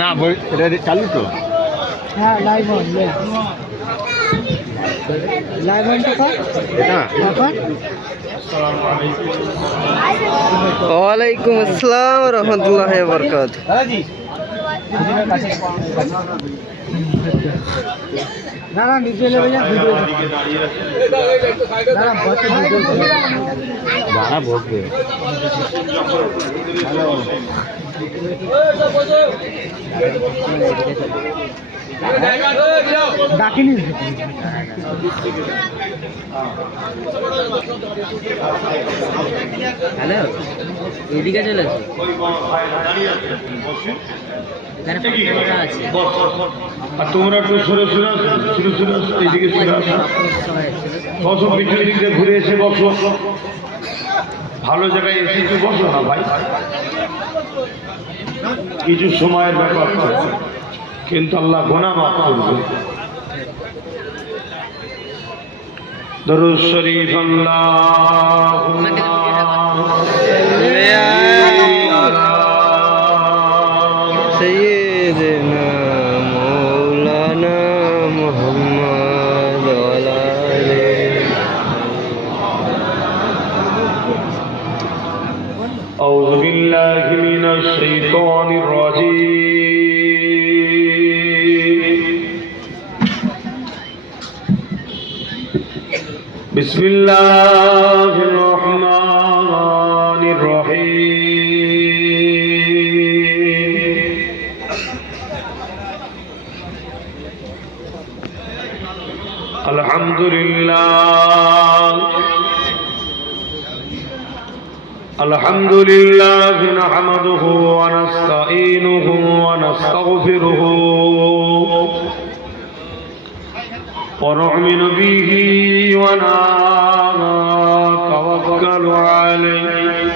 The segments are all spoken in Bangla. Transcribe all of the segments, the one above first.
না এটা চালু তো। হ্যাঁ লাইভ অন লাইভ অন তো ওয়ালাইকুম আসসালাম রহমতুল্লাহ বরকাত। না না নিচে ले भैया वीडियो ना बहुत गाना बहुत दे ডাকিনি হ্যালো এদিকে চলে আসো। আর তোমরা একটু সরে এইদিকে সরে আসো, বসো, পিছন দিক দিয়ে ঘুরে এসে বসো, ভালো জায়গায় এসে একটু বসো না ভাই, কিছু সময়ের ব্যাপার কিন্তু আল্লাহ গুনাহ মাফ করবে। দরুদ শরীফ আল্লাহুম্মা سيدنا مولانا محمد وعلى آله. أعوذ بالله من الشيطان الرجيم. بسم الله الرحمن الرحيم. الحمد لله الحمد لله نحمده ونستعينه ونستغفره ونؤمن به ونتوكل عليه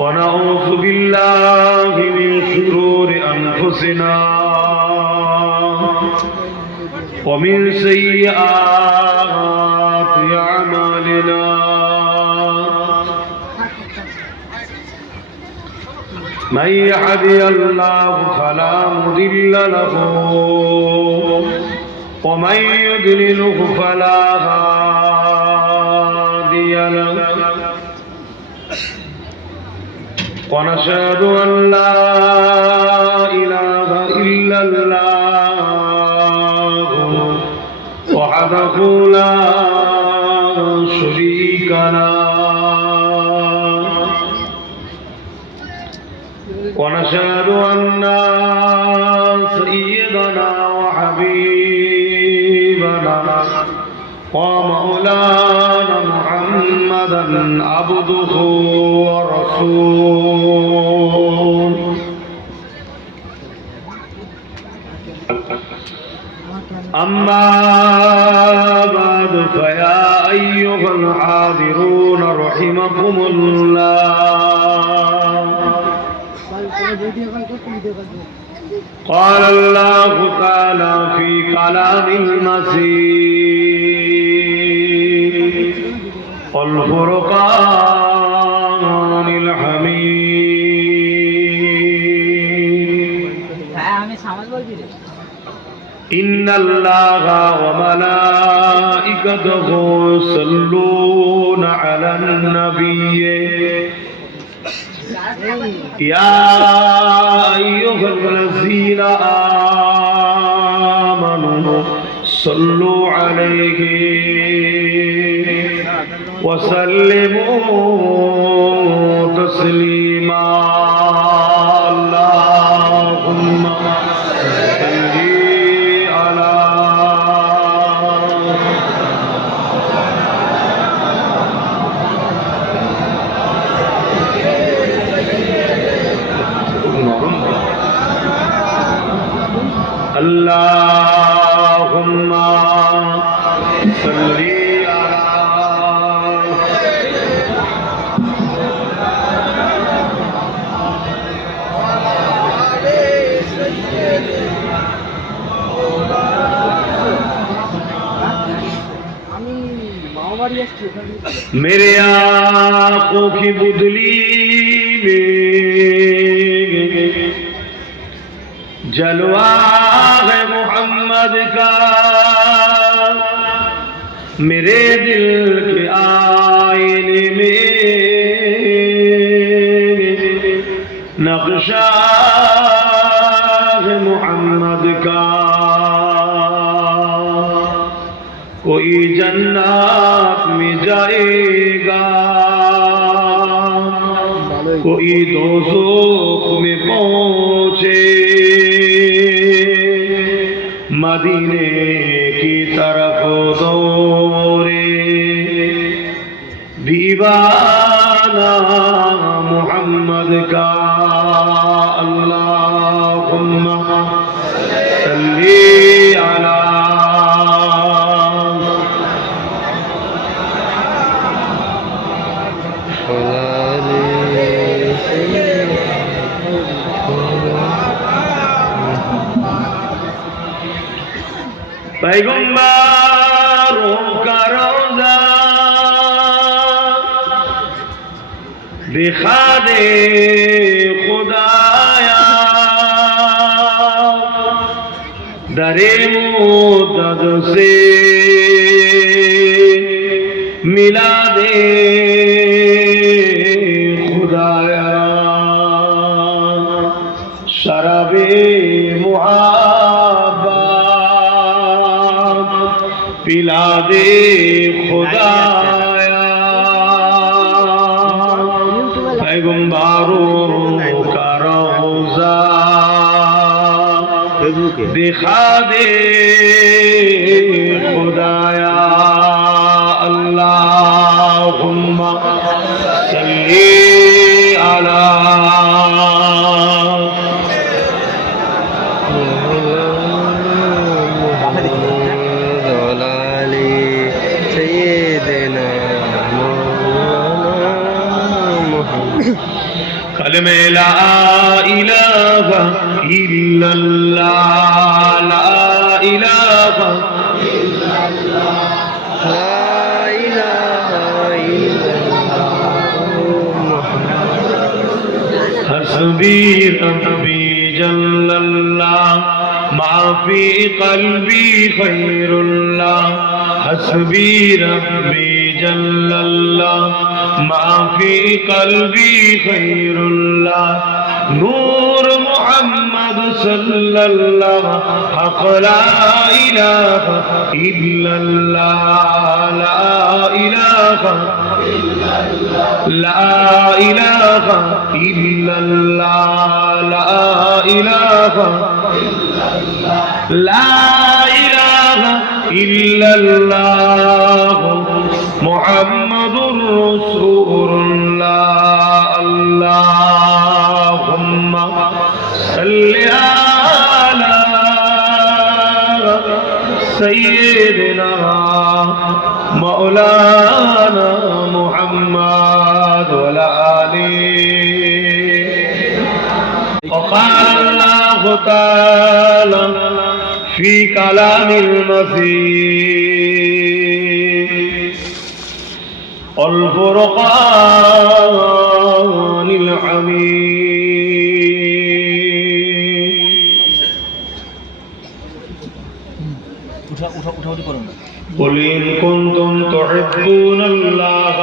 ونعوذ بالله من شرور أنفسنا ومن سيئات أعمالنا من يهده الله فلا مضل له ومن يضلله فلا هادي له ونشهد أن لا إله إلا الله وحده لا شريك له ونشهد أن سيدنا وحبيبنا ومولانا محمدا عبده ورسوله. أما بعد فيا أيها الحاضرون رحمكم الله. قال الله تعالى في كلام المسيح والفرقان الحميد. إن الله وملائكته يصلون على النبي يا أيها الذين آمنوا صلوا عليه وسلموا تسليما. اللهم اللهم صل मेरे आँखों की बुदली में जलवा है मोहम्मद का, मेरे दिल के आईने में नक्शा है मोहम्मद का। कोई जन्नत में जाएगा, कोई दोज़ख में पहुंचे, मदीने की तरफ दौड़े दीवाना मोहम्मद का। अल्लाहुम्मा सल्ली अला पैगंबरों का रोज़ा दिखा दे खुदाया, दरे मुद्दत से मिला दे खुदाया, शराबे मुहब्बत पिला दे खुदाया। पैगंबरों का रोज़ा दिखा दे खुदाया। अल्लाहुम्मा सल्ली अला कलमे ला इलाहा इल्लल्लाह, ला इलाहा हस्बी रब्बी जल्लल्लाह, माफी कल्बी खैरुल्लाह। हस्बी रब्बी जल्लल्लाह, माफी कल्बी खैरुल्लाह। नूर मोहम्मद सल्लल्लाह, हक़ ला इलाहा इल्लल्लाह, ला इलाहा ला इलाहा इल्लल्लाह, ला इलाहा ला इलाहा इल्लल्लाह मुहम्मदुर रसूलुल्लाह। अल्लाहुम्मा सल्ली अला सय्यिदिना मौलाना मुहम्मद व अला आलिहि। वक़ाल अल्लाहु तआला फी कलामिल मजीद वल फुरक़ानिल हमीद। قل إن كنتم تحبون الله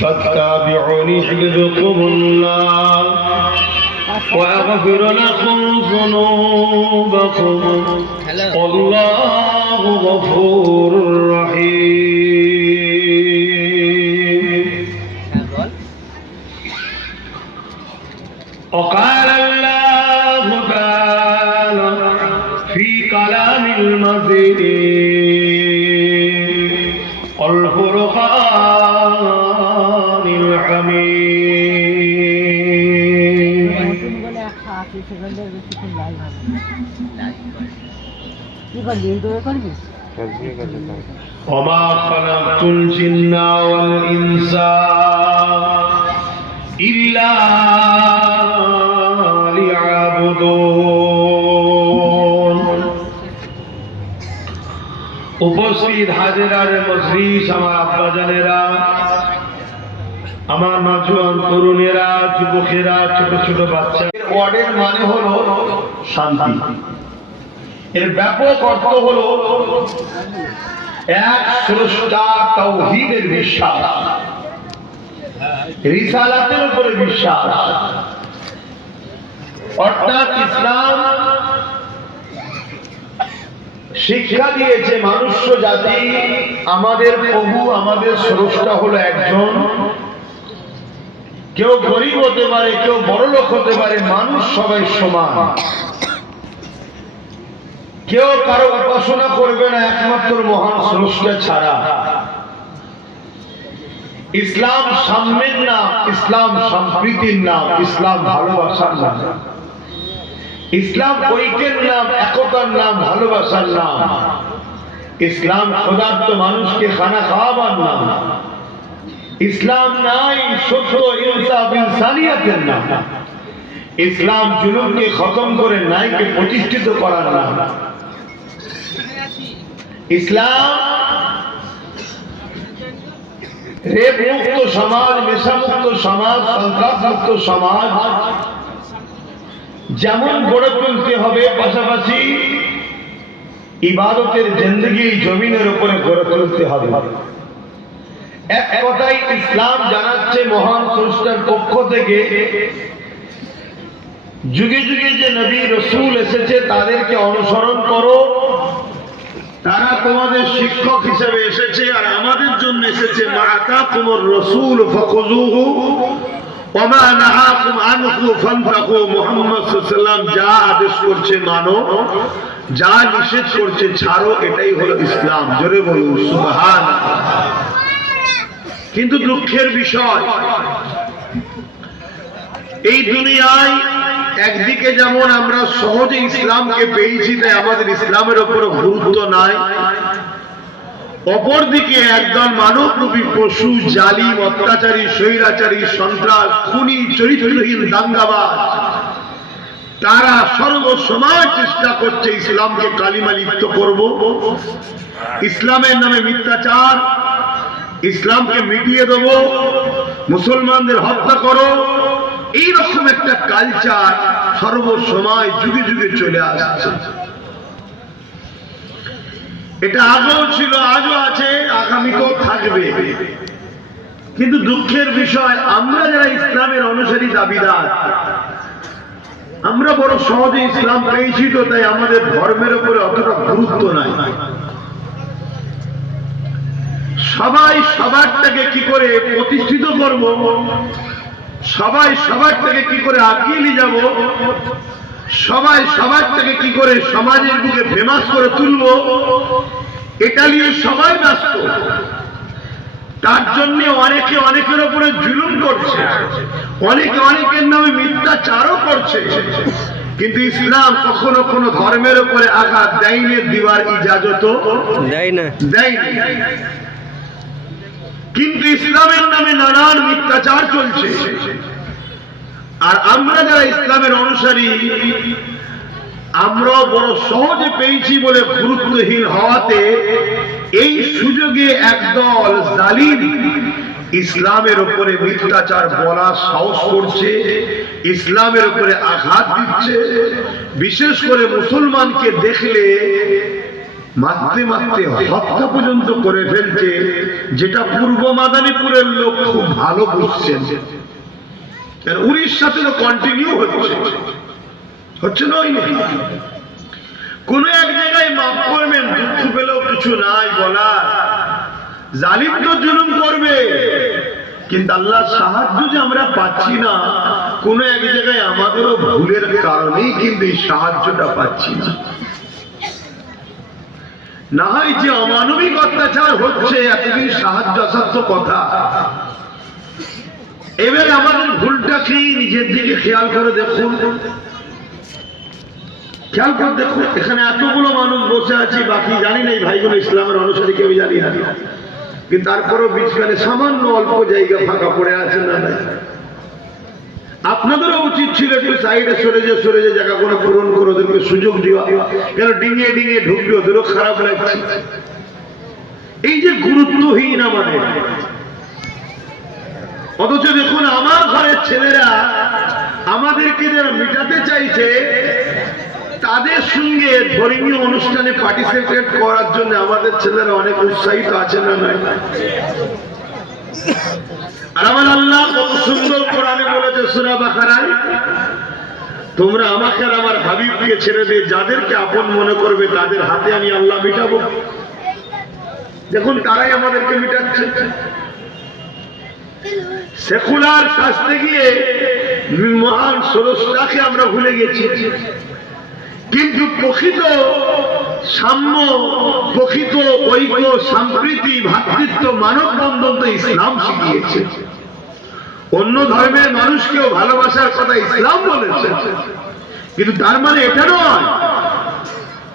فاتبعوني يحببكم الله ويغفر لكم ذنوبكم والله غفور رحيم. وقال الله تعالى في كلام المزيد والفرقان الحميد. وما خلقت الجن والإنس إلا ليعبدون. উপস্থিত হাজিরার মজলিস আমার আব্বাজানেরা, আমার নওজোয়ান তরুণেরা, যুবকেরা, ছোট ছোট বাচ্চা, ওয়ার্ডের মানে হলো শান্তি। এর ব্যাপক অর্থ হলো এক স্রষ্টা তাওহীদের বিশ্বাস, রিসালাতের উপরে বিশ্বাস। অর্থাৎ ইসলাম শিক্ষা দিয়েছে মনুষ্য জাতি, আমাদের প্রভু, আমাদের স্রষ্টা হলো একজন। কেউ গরিব হতে পারে, কেউ বড়লোক হতে পারে, মানুষ সবাই সমান। কেউ কারো উপাসনা করবে না একমাত্র মহান স্রষ্টা ছাড়া। ইসলাম সাম্যের নাম, ইসলাম সম্প্রীতির নাম, ইসলাম ভালোবাসার নাম, ইসলাম ঐক্যের নাম, একতার নাম, ভালোবাসার নাম। ইসলাম ক্ষুধার্ত মানুষকে খানা খাওয়াবার নাম। ইসলাম নাই সত্য, ইনসাফ, ইনসানিয়তের নাম। ইসলাম জুলুমকে খতম করে ন্যায়কে প্রতিষ্ঠিত করার নাম। ইসলাম রেপ মুক্ত সমাজ, নেশা মুক্ত সমাজ, সন্ত্রাস মুক্ত সমাজ যেমন গড়ে তুলতে হবে, পাশাপাশি ইবাদতের জিন্দেগি জমিনের উপরে গড়ে তুলতে হবে। এক কথাই ইসলাম জানাচ্ছে মহান স্রষ্টার পক্ষ থেকে, যুগে যুগে যে নবী রসুল এসেছে তাদেরকে অনুসরণ করো। তারা তোমাদের শিক্ষক হিসেবে এসেছে, আর আমাদের জন্য এসেছে মা আতাকুমুর রাসূল ফাখুযুহু ওয়া মা নাহাকুম আনহু ফান্তাহু। মুহাম্মদ সাল্লাল্লাহু আলাইহি ওয়াসাল্লাম যা আদেশ করছে মানো, যা নিষেধ করছে ছাড়ো, এটাই হলো ইসলাম। জোরে বলুন সুবহানাল্লাহ। কিন্তু দুঃখের বিষয়, এই দুনিয়ায় একদিকে যেমন আমরা সহজে ইসলামকে পেয়েছি, তাই আমাদের ইসলামের উপর গুরুত্ব নাই। অপরদিকে একদল মানবরূপী পশু, জালিম, অত্যাচারী, স্বৈরাচারী, সন্ত্রাস, খুনি, চরিত্রহীন, দাঙ্গাবাজ, তারা সর্বসময় চেষ্টা করছে ইসলামকে কালিমা লিপ্ত করব, ইসলামের নামে মিথ্যাচার, ইসলামকে মিটিয়ে দেব, মুসলমানদের হত্যা করো। এইরকম একটা কালচার সর্বসময় যুগে যুগে চলে আসছে। এটা আগেও ছিল, আজও আছে, আগামীতেও থাকবে। কিন্তু দুঃখের বিষয়, আমরা যারা ইসলামের অনুসারী দাবিদার, আমরা বড় সহজে ইসলাম পেয়েছি, তো তাই আমাদের ধর্মের উপরে অতটা গুরুত্ব নাই। সবাই সবারটাকে কি করে প্রতিষ্ঠিত করব, সবাই সবারটাকে কি করে আগিয়ে নিয়ে যাব, সবাই সবারটাকে কি করে সমাজের বুকে ফেমাস করে তুলব, এটা নিয়ে সবাই ব্যস্ত। তার জন্য অনেকে অনেকের উপরে জুলুম করছে, অনেকে অনেকের নামে মিথ্যাচারও করছে। কিন্তু ইসলাম কখনো কোনো ধর্মের উপরে আঘাত দেয়নি, দিবার ইজাজত দেয়নি। কিন্তু ইসলামের নামে নানান মিথ্যাচার চলছে। আর আমরা যারা ইসলামের অনুসারী, আমরা বড় সহজে পেয়েছি বলে গুরুত্বহীন হওয়াতে এই সুযোগে একদল জালিম ইসলামের উপরে মিথ্যাচার বলার সাহস করছে, ইসলামের উপরে আঘাত দিচ্ছে। বিশেষ করে মুসলমানকে দেখলে মারতে মারতে হত্যা পর্যন্ত করে ফেলছে, যেটা পূর্ব মাদারীপুরের লোক খুব ভালো বুঝছেন। উড়িষ্যাতে তো কন্টিনিউ হচ্ছে না, কোন এক জায়গায় মাফ করবেন, দুঃখ পেলেও কিছু নাই বলার। জালিম তো জুলুম করবে, কিন্তু আল্লাহর সাহায্য যে আমরা পাচ্ছি না, কোন এক জায়গায় আমাদেরও ভুলের কারণেই কিন্তু এই সাহায্যটা পাচ্ছি না। না হয় যে অমানবিক অত্যাচার হচ্ছে, এতদিন সাহায্য আসার তো কথা। এবার আমাদের ভুলটা কি, নিজের দিকে খেয়াল করে দেখুন, খেয়াল করে দেখুন। এখানে এতগুলো মানুষ বসে আছি, বাকি জানি না এই ভাইগুলো ইসলামের অনুসারী, কেউ জানি না, কিন্তু তারপরেও বীজখানে সামান্য অল্প জায়গা ফাঁকা পড়ে আছে না? আপনাদেরও উচিত ছিল একটু সাইডে সরে যে জায়গাগুলো পূরণ করে ওদেরকে সুযোগ দেওয়া। কেন ডিঙিয়ে ডিঙিয়ে ঢুকবে, ওদেরও খারাপ লাগছে। এই যে গুরুত্বহীন আমাদের, অথচ দেখুন আমার ঘরের ছেলেরা আমাদেরকে যারা মেটাতে চাইছে তাদের সঙ্গে ধর্মীয় অনুষ্ঠানে পার্টিসিপেট করার জন্য আমাদের ছেলেরা অনেক উৎসাহিত আছে না নয়? আর আমার আল্লাহ কত সুন্দর কোরআনে বলেছে সূরা বাকারায়, তোমরা আমাকে আর আমার হাবিবকে ছেড়ে দিয়ে যাদেরকে আপন মনে করবে তাদের হাতে আমি আল্লাহ মিটাবো। দেখুন তারাই আমাদেরকে মিটাচ্ছে। সেকুলার শাস্তে গিয়ে মহান স্রষ্টাকে আমরা ভুলে গেছি, কিন্তু প্রকৃত সাম্য, প্রকৃত ঐক্য, সম্প্রীতি, ভ্রাতৃত্ব, মানববন্ধন তো ইসলাম শিখিয়েছে। অন্য ধর্মের মানুষকেও ভালোবাসার কথা ইসলাম বলেছে, কিন্তু তার মানে এটা নয়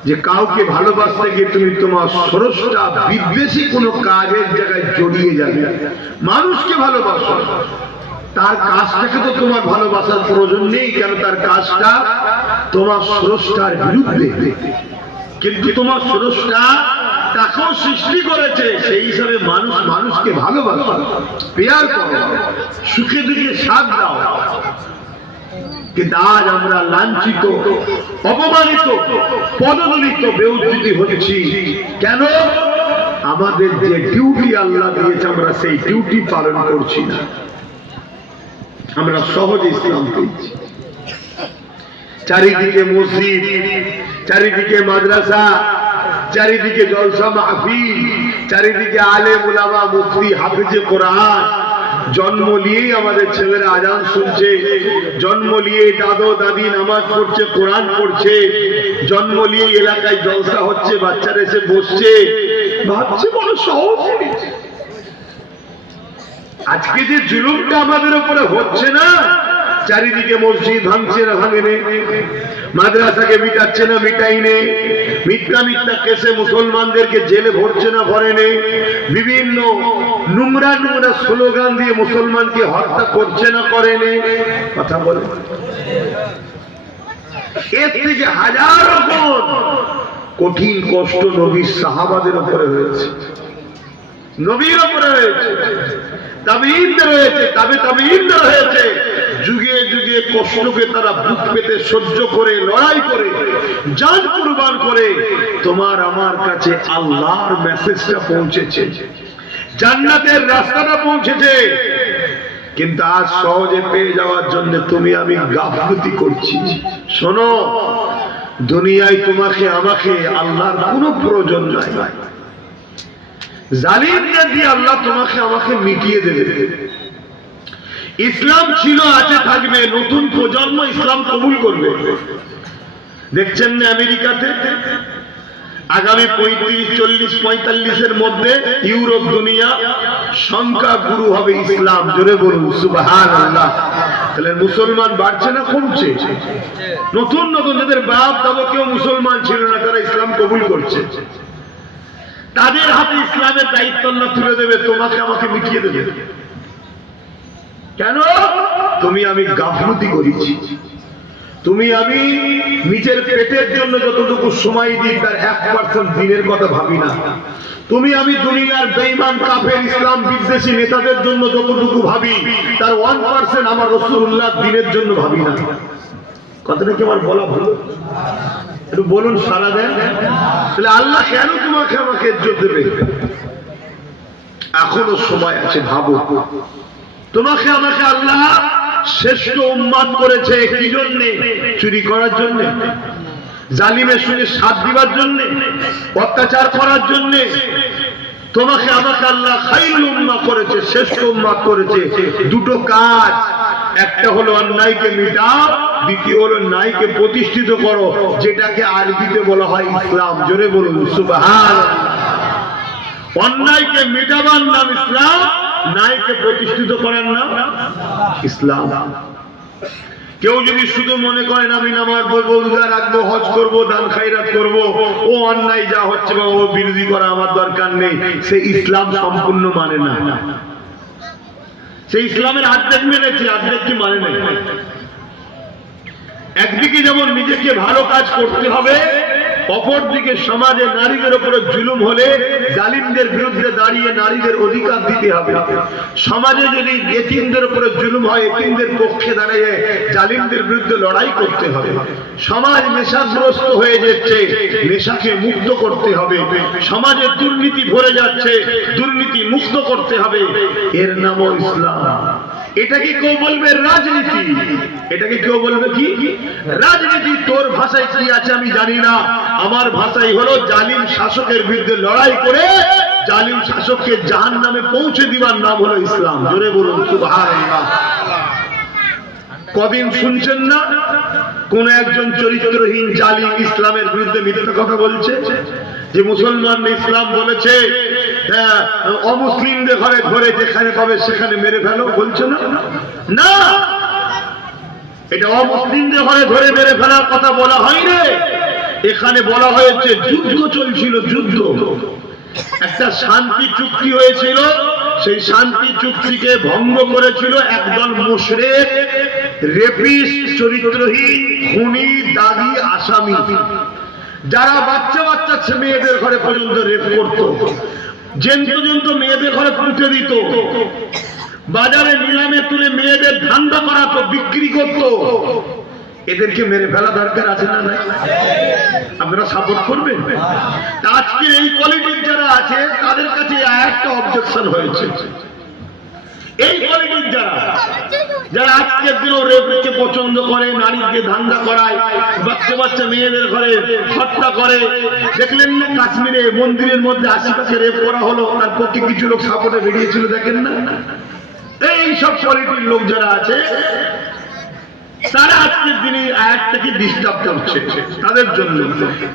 যে কাউকে ভালোবাসতে গিয়ে তুমি তোমার স্রষ্টা বিদ্বেষী কোনো কাজের জায়গায় জড়িয়ে যাবে। মানুষকে ভালোবাসো, তার কাজটাকে তো তোমার ভালোবাসার প্রয়োজন নেই, কেন তার কাজটা তোমার স্রষ্টার বিরুদ্ধে, কিন্তু তোমার স্রষ্টা তাকেও সৃষ্টি করেছে, সেই হিসাবে মানুষ মানুষকে ভালোবাসো, পেয়ার করো, সুখে দুঃখে সাথ দাও। কিন্তু আজ আমরা লাঞ্ছিত, অপমানিত, পদদলিত, বেউজ্জিত হচ্ছি। কেন? আমাদের যে ডিউটি আল্লাহ দিয়েছে আমরা সেই ডিউটি পালন করছি না। আমরা সহজে ইসলাম পেয়েছি। চারিদিকে মসজিদ, চারিদিকে মাদ্রাসা, চারিদিকে জলসা মাহফিল, চারিদিকে আলেম উলামা, মুফতি, হাফিজে কোরআন। জন্ম নিয়েই আমাদের ছেলেরা আজান শুনছে, জন্ম নিয়ে দাদু দাদি নামাজ পড়ছে, কোরআন পড়ছে, জন্ম নিয়ে এলাকায় জলসা হচ্ছে, বাচ্চারা এসে বসছে, ভাবছে বড় সহজ। আজকে যে জুলুমটা আমাদের উপরে হচ্ছে না, চারিদিকে মসজিদ ভাঙছে না ভাঙেনে, মাদ্রাসাকে মিটাচ্ছে না মিটাইনে, মিথ্যা মিথ্যা কেসে মুসলমানদেরকে জেলে ভরছে না ভরেনে, বিভিন্ন নোংরা নোংরা স্লোগান দিয়ে মুসলমানকে হত্যা করছে না করেনে। কথা বলে এর থেকে হাজারো গুণ কঠিন কষ্ট নবীর সাহাবাদের উপরে হয়েছে, নবীর উপরে হয়েছে, তাবেঈনদের হয়েছে, তাবেঈনদের হয়েছে। যুগে যুগে কষ্টকে তারা বুক পেতে সহ্য করে, লড়াই করে, জান কুরবান করে তোমার আমার কাছে আল্লাহর মেসেজটা পৌঁছেছে, জান্নাতের রাস্তাটা পৌঁছেছে। কিন্তু আজ সহজে পেয়ে যাওয়ার জন্য তুমি আমি গাফলতি করছি। শোনো, দুনিয়ায় তোমাকে আমাকে আল্লাহর কোনো প্রয়োজন নাই। জালিমদের দিয়ে আল্লাহ তোমাকে আমাকে মিটিয়ে দেবে। ইসলাম ছিল, আছে, থাকবে। নতুন প্রজন্ম ইসলাম কবুল করবে। দেখছেন না আমেরিকাতে আগামী 35-40-45-এর মধ্যে ইউরোপ দুনিয়া সংখ্যা গুরু হবে ইসলাম। জোরে বলুন সুবহানাল্লাহ। তাহলে মুসলমান বাড়ছে না কমছে? নতুন নতুন যাদের বাপ দাদা কেউ মুসলমান ছিল না, তারা ইসলাম কবুল করছে। তাদের হাতে ইসলামের দায়িত্ব আল্লাহ তুলে দেবে, তোমাকে আমাকে মিটিয়ে দেবে। কেন? তুমি আমি গাফলতি করেছি। তুমি আমি নিজের পেটের জন্য যতটুকু সময় দিই তার 1% দিনের কথা ভাবি না। তুমি আমি দুনিয়ার বেঈমান কাফের ইসলাম বিদ্বেষী নেতাদের জন্য যতটুকু ভাবি তার 1% আমার রাসূলুল্লাহ দিনের জন্য ভাবি না। কথাটা কি আমার বলা ভুল? একটু বলুন, সারা দেন। তাহলে আল্লাহ কেন তোমাকে আমাকে ইজ্জত দেবে? এখনো সময় আছে, ভাবো। তোমাকে আমাকে আল্লাহ শ্রেষ্ঠ উম্মত করেছে কি জন্য? চুরি করার জন্য, জালিমের সঙ্গে সাথ দিবার জন্য, অত্যাচার করার জন্য। তোমাকে আমাকে আল্লাহ খায়রুল উম্মাহ করেছে, শ্রেষ্ঠ উম্মত করেছে। দুটো কাজ, একটা হলো অন্যায়কে মিটাও, দ্বিতীয় হলো ন্যায়কে প্রতিষ্ঠিত করো, যেটাকে আরবিতে বলা হয় ইসলাম। জোরে বলুন সুবহানাল্লাহ। অন্যায়কে মিটাবার নাম ইসলাম, ন্যায়কে প্রতিষ্ঠিত করার নাম ইসলাম। কেউ যদি শুধু মনে করেন আমি নামাজ পড়বো, রোজা রাখবো, হজ করবো, দান খায়রাত করবো, ও অন্যায় যা হচ্ছে বা ও বিরোধী করা আমার দরকার নেই, সে ইসলাম সম্পূর্ণ মানে না। সে ইসলামের অর্ধেক মেনেছে, অর্ধেক কি মানে নাই। একদিকে যেমন নিজেকে ভালো কাজ করতে হবে, অপরদিকে সমাজে নারীদের উপরে জুলুম হলে জালিমদের বিরুদ্ধে দাঁড়িয়ে নারীদের অধিকার দিতে হবে। সমাজে যদি এতিমদের উপরে জুলুম হয়, এতিমদের পক্ষে দাঁড়িয়ে জালিমদের বিরুদ্ধে লড়াই করতে হবে। সমাজ নেশাগ্রস্ত হয়ে যাচ্ছে, নেশাকে মুক্ত করতে হবে। সমাজে দুর্নীতি ভরে যাচ্ছে, দুর্নীতি মুক্ত করতে হবে। এর নামও ইসলাম। এটাকে কেউ বলবে রাজনীতি, এটাকে কেউ বলবে কি রাজনীতি। তোর ভাষায় কি আছে আমি জানি না, আমার ভাষায় হলো জালিম শাসকের বিরুদ্ধে লড়াই করে জালিম শাসককে জাহান্নামে পৌঁছে দিবার নাম হলো ইসলাম। জোরে বলুন সুবহানাল্লাহ। কদিন শুনছেন না কোন একজন চরিত্রহীন জালিম ইসলামের বিরুদ্ধে মিথ্যা কথা বলছে, যে মুসলমান ইসলাম বলেছে অমুসলিমদের ঘরে ধরে যেখানে পাবে সেখানে মেরে ফেলো, বলছে না? না, এটা অমুসলিমদের ঘরে ধরে মেরে ফেলার কথা বলা হয়নি। এখানে বলা হয়েছে যুদ্ধ চলছিল, যুদ্ধ। একটা শান্তি চুক্তি হয়েছিল, সেই শান্তি চুক্তিকে ভঙ্গ করেছিল একদল মুশরিক, রেপিস্ট, চরিত্রহীন, খুনি, দাগী, আসামি, যারা বাচ্চা বাচ্চা মেয়েদের ঘরে পর্যন্ত রেপ করত, জেন্ত মেয়েদের ঘরে পুঁতে দিত, বাজারে নিলামে তুলে মেয়েদের ধান্দা করাতো, বিক্রি করত। এদেরকে মেরে ফেলা দরকার আছে না? আপনারা সাপোর্ট করবেন? আজকে এই কোয়ালিটির যারা আছে তাদের কাছে একটা অবজেকশন হয়েছে। এই কোয়ালিটির যারা আজকের দিনও রেপকে পছন্দ করে, নারীকে ধান্দা করায়, বাচ্চা বাচ্চা মেয়েদের ঘরে হত্যা করে। দেখলেন না কাশ্মীরে মন্দিরের মধ্যে আশিপাশে রেপ করা হলো, তার পক্ষে কিছু লোক সাপোর্টে বেরিয়েছিল, দেখেন না? এই সব কোয়ালিটির লোক যারা আছে তারা আজকের দিনে আয়াতটাকে ডিস্টার্ব করছে তাদের জন্য।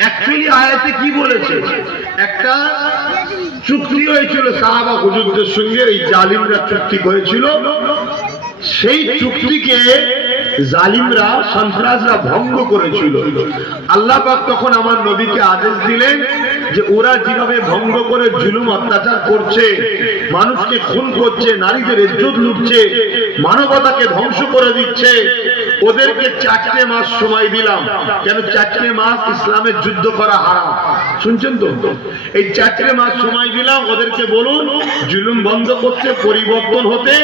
অ্যাকচুয়ালি আয়াতে কি বলেছে? একটা চুক্তি হয়েছিল সাহাবা হুজুরদের সঙ্গে, এই জালিমরা চুক্তি করেছিল। সেই চুক্তিকে জালিমরা, সন্ত্রাসরা ভঙ্গ করেছিল। আল্লাহ পাক তখন আমার নবীকে আদেশ দিলেন যে ওরা যেভাবে ভঙ্গ করে জুলুম অত্যাচার করছে, মানুষকে খুন করছে, নারীদের ইজ্জত লুটছে, মানবতাকে ধ্বংস করে দিচ্ছে, ওদেরকে 4টে মাস সময় দিলাম। কেন 4টে মাস? ইসলামের যুদ্ধ করা হারাম। শুনছেন তো? এই 4টে মাস সময় দিলাম, ওদেরকে বলুন জুলুম বন্ধ করতে, পরিবর্তন হতে।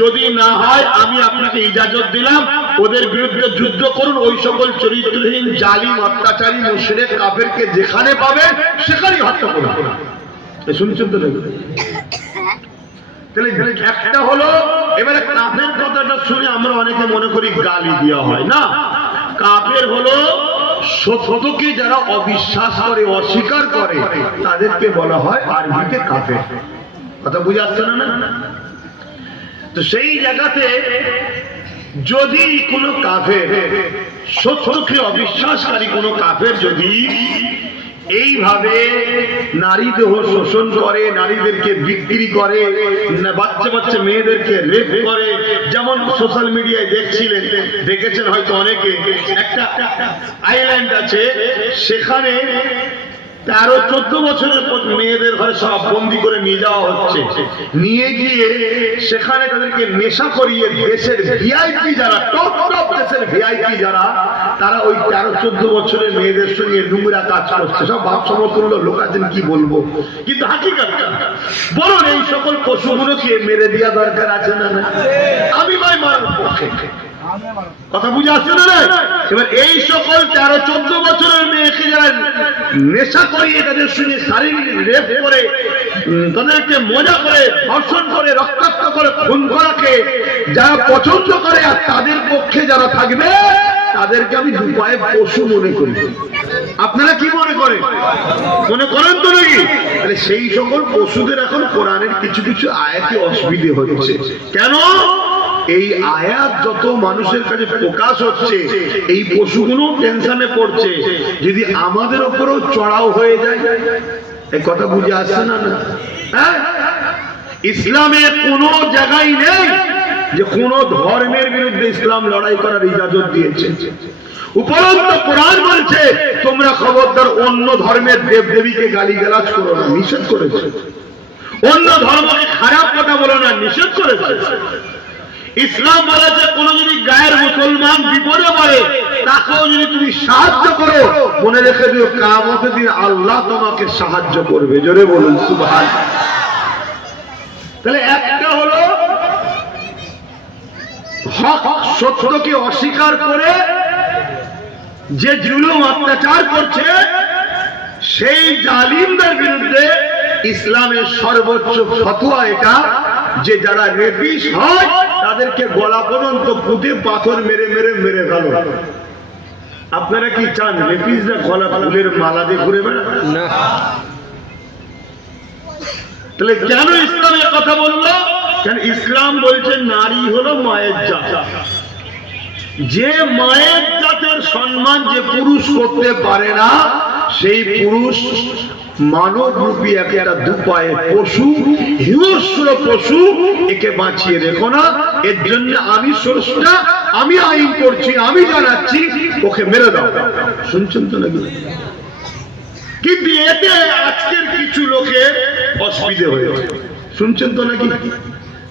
যদি না হয় আমি আপনাকে ইজাজত দিলাম, ওদের বিরুদ্ধে যুদ্ধ করুন। ওই সকল চরিত্রহীন, জালিম, অত্যাচারী, মুশরিক, কাফেরকে যেখানে পাবে সেখানেই হত্যা করুন। শুনছেন তো? তাহলে একটা হলো, এবারে কাফের কথাটা শুনে আমরা অনেকে মনে করি গালি দেওয়া হয় না। কাফের হলো সত্যকে যারা অবিশ্বাস করে, অস্বীকার করে, তাদেরকে বলা হয় আরবিতে কাফের। কথা বুঝে আসছে না? তো সেই জায়গাতে যদি কোনো কাফের, সত্যকে অবিশ্বাসকারী কোনো কাফের যদি এইভাবে নারী দেহ শোষণ করে, নারীদেরকে বিক্রি করে, বাচ্চা বাচ্চা মেয়েদেরকে রেপ করে, যেমন সোশ্যাল মিডিয়ায় দেখছিলেন, দেখেছেন হয়তো অনেকে, একটা আইল্যান্ড আছে সেখানে 13-14 বছরের মেয়েদের ঘরে সব বন্দি করে নিয়ে যাওয়া হচ্ছে। নিয়ে গিয়ে সেখানে তাদেরকে নেশা করিয়ে দেশের ভিআইপি যারা, টপ টপ দেশের ভিআইপি যারা, তারা ওই 13-14 বছরের মেয়েদের সঙ্গে নোংরা কাজ করছে। সব ভাব সমর্থন লোক আছেন, কি বলবো, কিন্তু হাকিকত বলুন এই সকল পশুগুলোকে মেরে দেওয়া দরকার আছে না? আমি ভাই মারার পক্ষে। কথা বুঝে আসছে না? এবার এই সকল 13-14 বছরের মেয়েকে যারা নেশা করিয়ে তাদের সঙ্গে শারীরিক রেপ করে, তাদেরকে মজা করে, ধর্ষণ করে, রক্তাক্ত করে, খুন করাকে যারা পছন্দ করে, আর তাদের পক্ষে যারা থাকবে তাদেরকে আমি দুপায়ে পশু মনে করি। আপনারা কি মনে করেন? মনে করেন তো নাকি? তাহলে সেই সকল পশুদের এখন কোরআনের কিছু কিছু আয়াতে অসুবিধে হচ্ছে। কেন? এই আয়াত যত মানুষের কাছে প্রকাশ হচ্ছে, এই পশুগুলো টেনশনে পড়ছে, যদি আমাদের উপরেও চড়াও হয়ে যায়। এই কথা বুঝে আসছে না? হ্যাঁ, ইসলামে কোনো জায়গায় নেই যে কোন ধর্মের বিরুদ্ধে ইসলাম লড়াই করার ইজাজত দিয়েছে। উপরন্ত কোরআন বলছে তোমরা খবরদার অন্য ধর্মের দেব দেবীকে গালিগালাজ করো না, নিষেধ করেছে। অন্য ধর্মকে খারাপ কথা বলো না, নিষেধ করেছে। ইসলাম বলেছে কোন যদি গায়ের মুসলমান বিপদে পড়ে তাকেও যদি তুমি সাহায্য করো, মনে রেখে দিও কিয়ামতের দিন আল্লাহ তোমাকে সাহায্য করবে। জোরে বলুন সুবহানাল্লাহ। তাহলে একটা হলো হক সত্যকে অস্বীকার করে যে জুলুম অত্যাচার করছে, সেই জালিমদের বিরুদ্ধে ইসলামের সর্বোচ্চ ফতোয়া এটা যে যারা রেপিস হয় তাদেরকে গলা পর্যন্ত পুঁতে পাথর মেরে মেরে মেরে ফেলো। আপনারা কি চান রেপিসরা গলা ফুলের মালা দিয়ে ঘুরে বেড়ান? না। তাহলে কেন ইসলামের কথা বললো? কেন ইসলাম বলছে নারী হলো মায়ের জাত। যে মায়ের জাতের সম্মান যে পুরুষ করতে পারে না, সেই পুরুষ মানব রূপী একটা দুপায়ে পশু, হিংস্র পশু, একে বাঁচিয়ে রেখো না। এর জন্য আমি স্রষ্টা, আমি আইন করছি, আমি জানাচ্ছি, ওকে মেরে দাও। শুনছেন তো নাকি? কিন্তু এতে আজকের কিছু লোকের অসুবিধে হয়েছে। শুনছেন তো নাকি?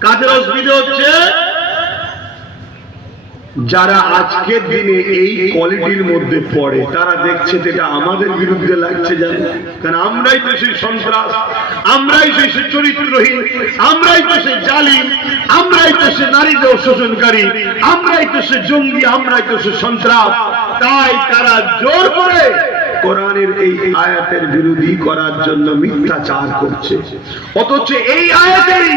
কাদের অসুবিধা হচ্ছে? যারা আজকের দিনে এই কোয়ালিটির মধ্যে পড়ে তারা দেখছে যেটা আমাদের বিরুদ্ধে লাগছে, জানে? কারণ আমরাই তো সেই সন্ত্রাস, আমরাই তো সেই চরিত্রহীন, আমরাই তো সেই জালিম, আমরাই তো সেই নারীদের শোষণকারী, আমরাই তো সেই জঙ্গি, আমরাই তো সেই সন্ত্রাস। তাই তারা জোর করে কোরআনের এই আয়াতের বিরোধী করার জন্য মিথ্যাচার করছে। অথচ এই আয়াতেই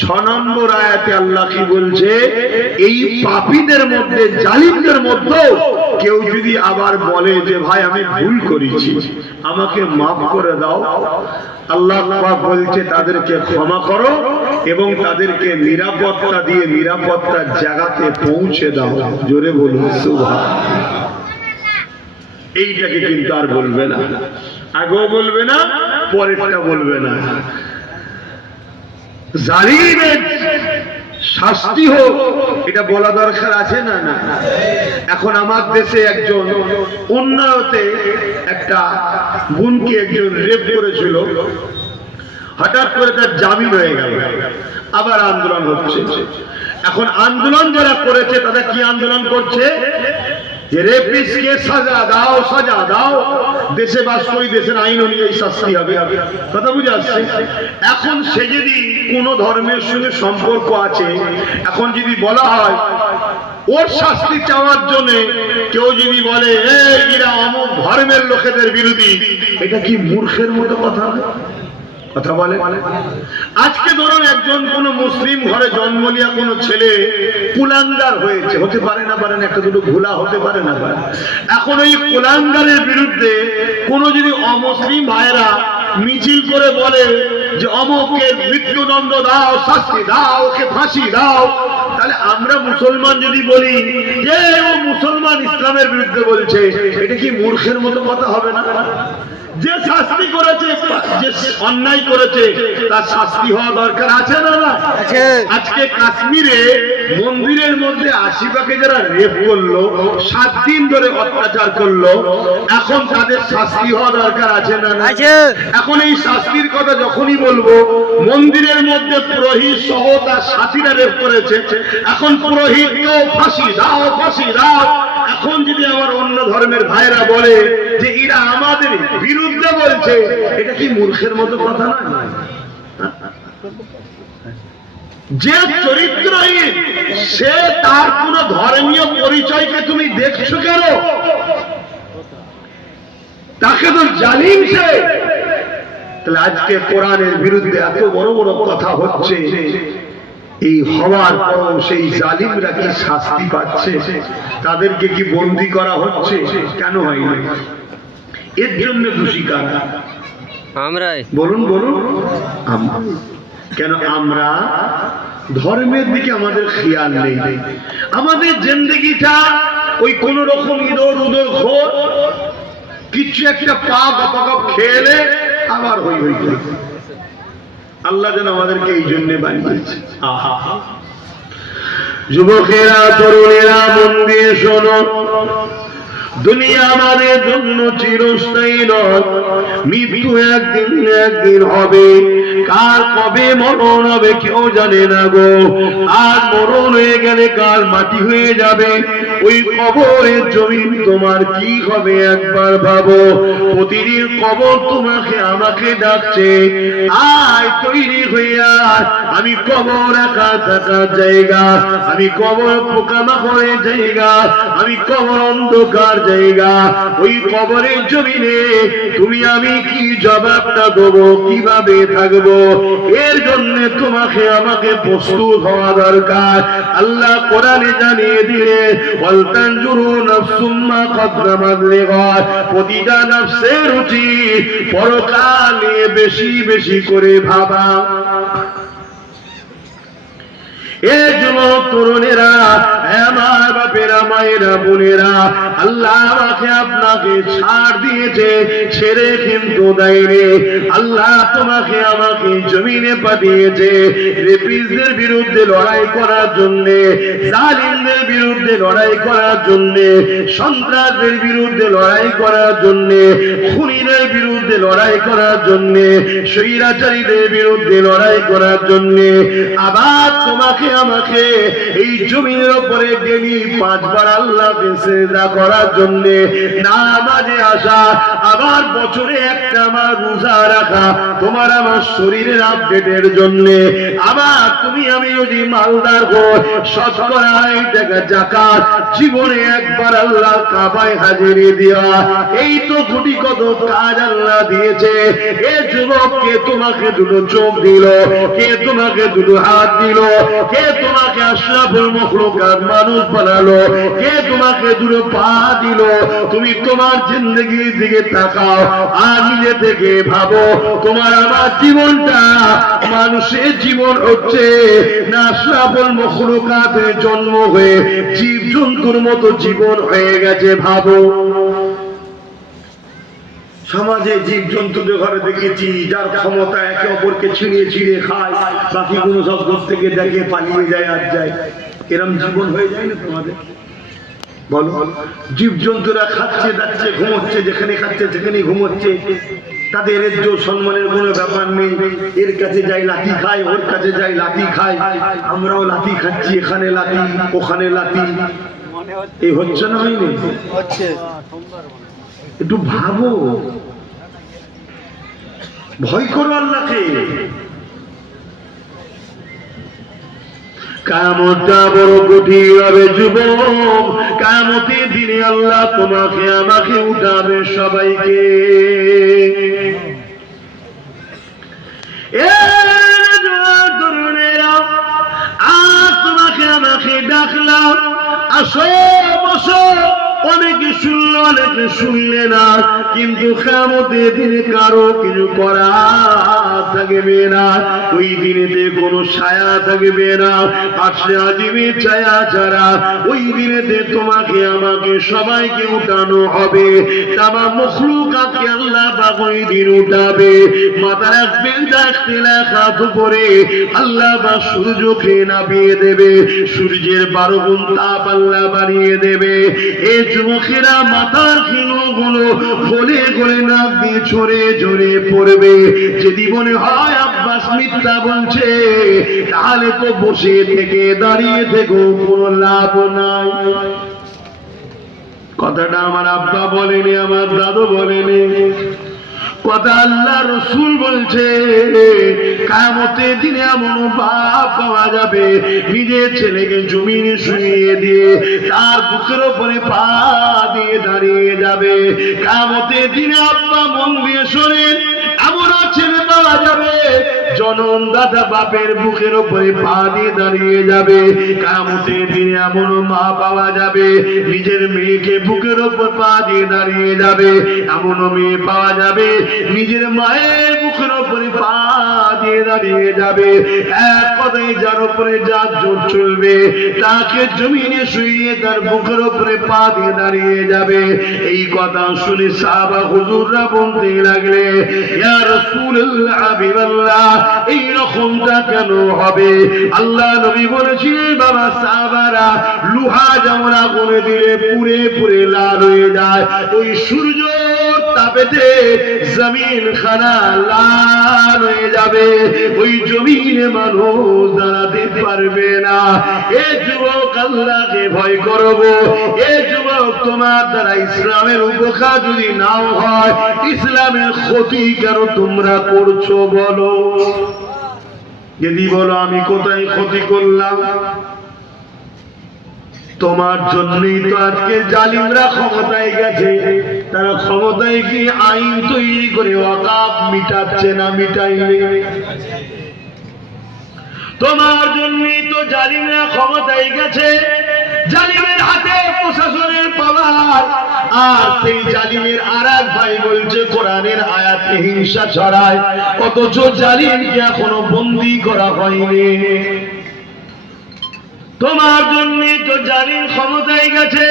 6 নম্বর আয়াতে আল্লাহ কি বলছে? এই পাপীদের মধ্যে, জালিমদের মধ্যে কেউ যদি আবার বলে যে ভাই আমি ভুল করেছি, আমাকে মাফ করে দাও, আল্লাহ পাক বলছে তাদেরকে ক্ষমা করো এবং তাদেরকে নিরাপত্তা দিয়ে নিরাপত্তার জায়গাতে পৌঁছে দাও। জোরে বলুন সুবহানাল্লাহ। এইটাকে কিন্তু আর বলবে না, আগেও বলবে না, পরেরটা বলবে না। জালিমের শাস্তি হোক, এটা বলা দরকার আছে না? না। এখন আমার দেশে একজন উন্নয়তে একটা বোনকে একজন রেপ করেছিল, হঠাৎ করে তার জামিন হয়ে গেল, আবার আন্দোলন হচ্ছে। এখন আন্দোলন যারা করেছে তারা কি আন্দোলন করছে? যে রেপিস্টকে সাজা দাও, সাজা দাও, দেশে বাস করি, দেশের আইন অনুযায়ী শাস্তি হবে। কথা বুঝে আসছে? এখন সে যদি কোন ধর্মের সঙ্গে সম্পর্ক আছে, এখন যদি বলা হয় ওর শাস্তি চাওয়ার জন্য কেউ যদি বলে এরা অমুক ধর্মের লোকেদের বিরোধী, এটা কি মূর্খের মতো কথা? কথা বলে। আজকে ধরুন একজন কোন মুসলিম ঘরে জন্ম নেওয়া কোন ছেলে কুলাঙ্গার হয়েছে, হতে পারে না, পারে না, একটা দুটো ভুলা হতে পারে না, পারে। এখন ওই কুলাঙ্গারের বিরুদ্ধে কোন যদি অমুসলিম ভাইরা মিছিল করে বলে যে অমুককে মৃত্যুদণ্ড দাও, শাস্তি দাও, ওকে ফাঁসি দাও, তাহলে আমরা মুসলমান যদি বলি যে ও মুসলমান ইসলামের বিরুদ্ধে বলছে, এটা কি মূর্খের মতো কথা হবে না? যে শাস্তি করেছে, যে অন্যায় করেছে, তার শাস্তি হওয়া দরকার আছে না? না। আজকে কাশ্মীরে মন্দিরের মধ্যে আশিফাকে যারা রেপ করলো, 7 দিন ধরে অত্যাচার করলো, এখন তাদের শাস্তি হওয়া দরকার আছে না? না। এখন এই শাস্তির কথা যখনই বলবো, মন্দিরের মধ্যে পুরোহিত সহ তার সাথীরা রেপ করেছে, এখন পুরোহিতকেও ফাঁসি দাও, ফাঁসি দাও। এখন যদি আমার অন্য ধর্মের ভাইরা বলে যে এরা আমাদের বিরুদ্ধে বলছে, এটা কি মূর্খের মতো কথা না? যে চরিত্রহীন সে, তার কোন ধর্মীয় পরিচয়কে তুমি দেখছো কেন? তাকে তো জালিম সে। তাহলে আজকে কোরআনের বিরুদ্ধে এত বড় বড় কথা হচ্ছে, এই হওয়ার পর সেই জালিমরা কি শাস্তি পাচ্ছে? তাদেরকে কি বন্দী করা হচ্ছে? কেন হয়নি? এর জন্য দোষী কারা? আমরাই। বলুন বলুন। কেন আমরা ধর্মের দিকে আমাদের খেয়াল নেই। আমাদের জিন্দেগিটা ওই কোন রকম ইদর উদর ঘোর, কিছু একটা পাপ অপাপ খেলে আবার হই হই করি। আল্লাহ যেন আমাদেরকে এই জন্য বানিয়েছে। যুবকেরা, তরুণেরা, মন দিয়ে শোনো, দুনিয়া আমাদের জন্য চিরস্থায়ী নয়, মৃত্যু একদিন একদিন হবে। কার কবে মরণ হবে কেউ জানে না গো। আর মরণ হয়ে গেলে কার মাটি হয়ে যাবে, ওই কবরের জমিন তোমার কি হবে একবার ভাবো। প্রতিদিন কবর তোমাকে আমাকে ডাকছে, আয় তৈরি হইয়া, আমি কবর একা থাকার জায়গা, আমি কবর পোকামাকড়ের জায়গা, আমি কবর অন্ধকার জায়গা। ওই কবরের জমিনে তুমি আমি কি জবাবটা দেবো, কিভাবে থাকবো? এর জন্য তোমাকে আমাকে প্রস্তুত হওয়া দরকার। আল্লাহ কোরআনে জানিয়ে দিলে ওয়ালতানজুরু নাফসুম মা কদ্দামাত লিগাদ, প্রতিটা নফসের উচিত পরকালে বেশি বেশি করে ভাবা। এই যুবক তরুণেরা, আমার বাপেরা, মায়েরা, বোনেরা, আল্লাহ আমাকে আপনাকে ছাড় দিয়েছে, ছেড়ে কিন্তু দেয়নি। আল্লাহ তোমাকে আমাকে জমিনে পাঠিয়েছে রেপিস্টদের বিরুদ্ধে লড়াই করার জন্য, জালিমদের বিরুদ্ধে লড়াই করার জন্য, সন্ত্রাসদের বিরুদ্ধে লড়াই করার জন্য, খুনিদের বিরুদ্ধে লড়াই করার জন্য, স্বৈরাচারীদের বিরুদ্ধে লড়াই করার জন্য। আবার তোমাকে আমাকে এই জমিনের উপরে ডেলি 5 বার আল্লাহকে সিজদা করার জন্য, নামাজে আসা, আবার বছরে একটা আমার রোজা রাখা, তোমার আমার শরীরের আপডেটের জন্য। আবার তুমি আমি যদি মালদার হো, শতকরা 1 টাকা যাকাত জীবনে একবার আল্লাহ কাবায় হাজিরি দেওয়া, এই তো কোটি কত কাজ আল্লাহ দিয়েছে। এ যুবক, কে তোমাকে দুটো চোখ দিল, কে তোমাকে দুটো হাত দিল, কে তোমাকে আশরাফুল মাখলুকাত মানুষ বানালো, কে তোমাকে দুটো পা দিল? তুমি তোমার জিন্দেগির দিকে তাকাও আর নিজে থেকে ভাবো, তোমার আমার জীবনটা মানুষের জীবন হচ্ছে না আশরাফুল মাখলুকাতের জন্ম হয়ে জীব জন্তুর মতো জীবন হয়ে গেছে? ভাবো। সমাজে জীব জন্তুদের ঘরে দেখেছি যার ক্ষমতা একে অপরকে ছিঁড়িয়ে ছিঁড়িয়ে খায়, বাকি কোনো সব ঘর থেকে দেখে পালিয়ে যায় আর যায়। এরম জীবন হয়ে যায় না তোমাদের? বলো, জীব জন্তুরা খাচ্ছে, দাচ্ছে, ঘুমোচ্ছে, যেখানে খাচ্ছে সেখানেই ঘুমোচ্ছে, তাদের ইজ্জত সম্মানের কোনো ব্যাপার নেই। এর কাছে যাই লাঠি খায়, ওর কাছে যাই লাঠি খায়। আমরাও লাঠি খাচ্ছি, এখানে লাঠি, ওখানে লাঠি। এই হচ্ছে না? হয়নি? হচ্ছে। একটু ভাবো, ভয় করো আল্লাহকে। কিয়ামতটা বড় কঠিন হবে যুবক। কিয়ামতের দিনে আল্লাহ তোমাকে আমাকে উঠাবে সবাইকে। আজ তোমাকে আমাকে ডাকলাম, আসো বসো। অনেকে শুনলো, অনেকে শুনলে না, কিন্তু কিয়ামতের দিনে কারো কিছু করা থাকবে না। ওই দিনেতে কোনো ছায়া থাকবে না, আসলে আজিবে ছায়া ছাড়া। ওই দিনেতে তোমাকে আমাকে সবাইকে উঠানো হবে। তামাম মখলুকাতকে আল্লাহ পাক ওই দিন উঠাবে। মাথা রাখবেন, দেখতে লেখা করে আল্লাহ পাক সূর্যকে নামিয়ে দেবে, সূর্যের 12 গুণ তাপ আল্লাহ বাড়িয়ে দেবে। এই যুবকেরা মাথার খিলগুলো গলে গলে নাক দিয়ে ঝরে ঝরে পড়বে। যদি মনে হয় আব্বাস মিথ্যা বলছে, তাহলে তো বসে থেকে দাঁড়িয়ে থেকেও কোনো লাভ নাই। কথাটা আমার আব্বা বলেনি, আমার দাদু বলেনি, কথা আল্লাহ রসুল বলছে। কিয়ামতের দিনে এমন বাপ পাওয়া যাবে, নিজের ছেলেকে জমিনে শুইয়ে দিয়ে তার বুকের উপরে পা দিয়ে দাঁড়িয়ে যাবে। কিয়ামতের দিনে আব্বা মন দিয়ে শোনেন, এমনও ছেলে পাওয়া যাবে জনমদাতা বাপের বুকের উপরে পা দিয়ে দাঁড়িয়ে যাবে। কিয়ামতের দিনে এমনও মা পাওয়া যাবে, নিজের মেয়েকে বুকের উপর পা দিয়ে দাঁড়িয়ে যাবে। এমনও মেয়ে পাওয়া যাবে, নিজের মায়ের বুকের উপরে পা দিয়ে দাঁড়িয়ে যাবে। এক কথায় যার উপরে যার জোর চলবে, তাকে জমিনে শুইয়ে তার বুকের উপরে পা দিয়ে দাঁড়িয়ে যাবে। এই কথা শুনে সাহাবা হুজুররা বলতে লাগলে, ইয়া রাসূলুল্লাহ, হাবিবাল্লাহ, এই রকমটা কেন হবে? আল্লাহ নবী বলেছিলেন বাবা সাহাবারা, লোহা যেমন আগুনে দিলে পুড়ে পুড়ে লাল হয়ে যায়, ওই সূর্য তাপেতে জমিন খানা লাল হয়ে যাবে, ওই জমিনে মানুষ দাঁড়াতে পারবে না। এ যুবক, আল্লাহকে ভয় করবো। এ যুবক, তোমার দ্বারা ইসলামের উপকার যদি নাও হয়, ইসলামের ক্ষতি কেন তোমরা করছো বলো? যদি বলো আমি কোথায় ক্ষতি করলাম? তোমার জন্যই তো আজকে জালিমরা ক্ষমতায় গেছে। তারা ক্ষমতায় গিয়ে আইন তৈরি করে ওয়াকাফ মিটাচ্ছে না, মিটাইলে। তোমার জন্যই তো জালিমরা ক্ষমতায় গেছে। জালিমের হাতে প্রশাসনের পাওয়ার, আর সেই জালিমের আরেক ভাই বলছে কোরআনের আয়াতে হিংসা ছড়ায়, অথচ জালিমকে এখনো বন্দী করা হয়নি। তোমার জন্যই তো জালিম ক্ষমতায় গেছে।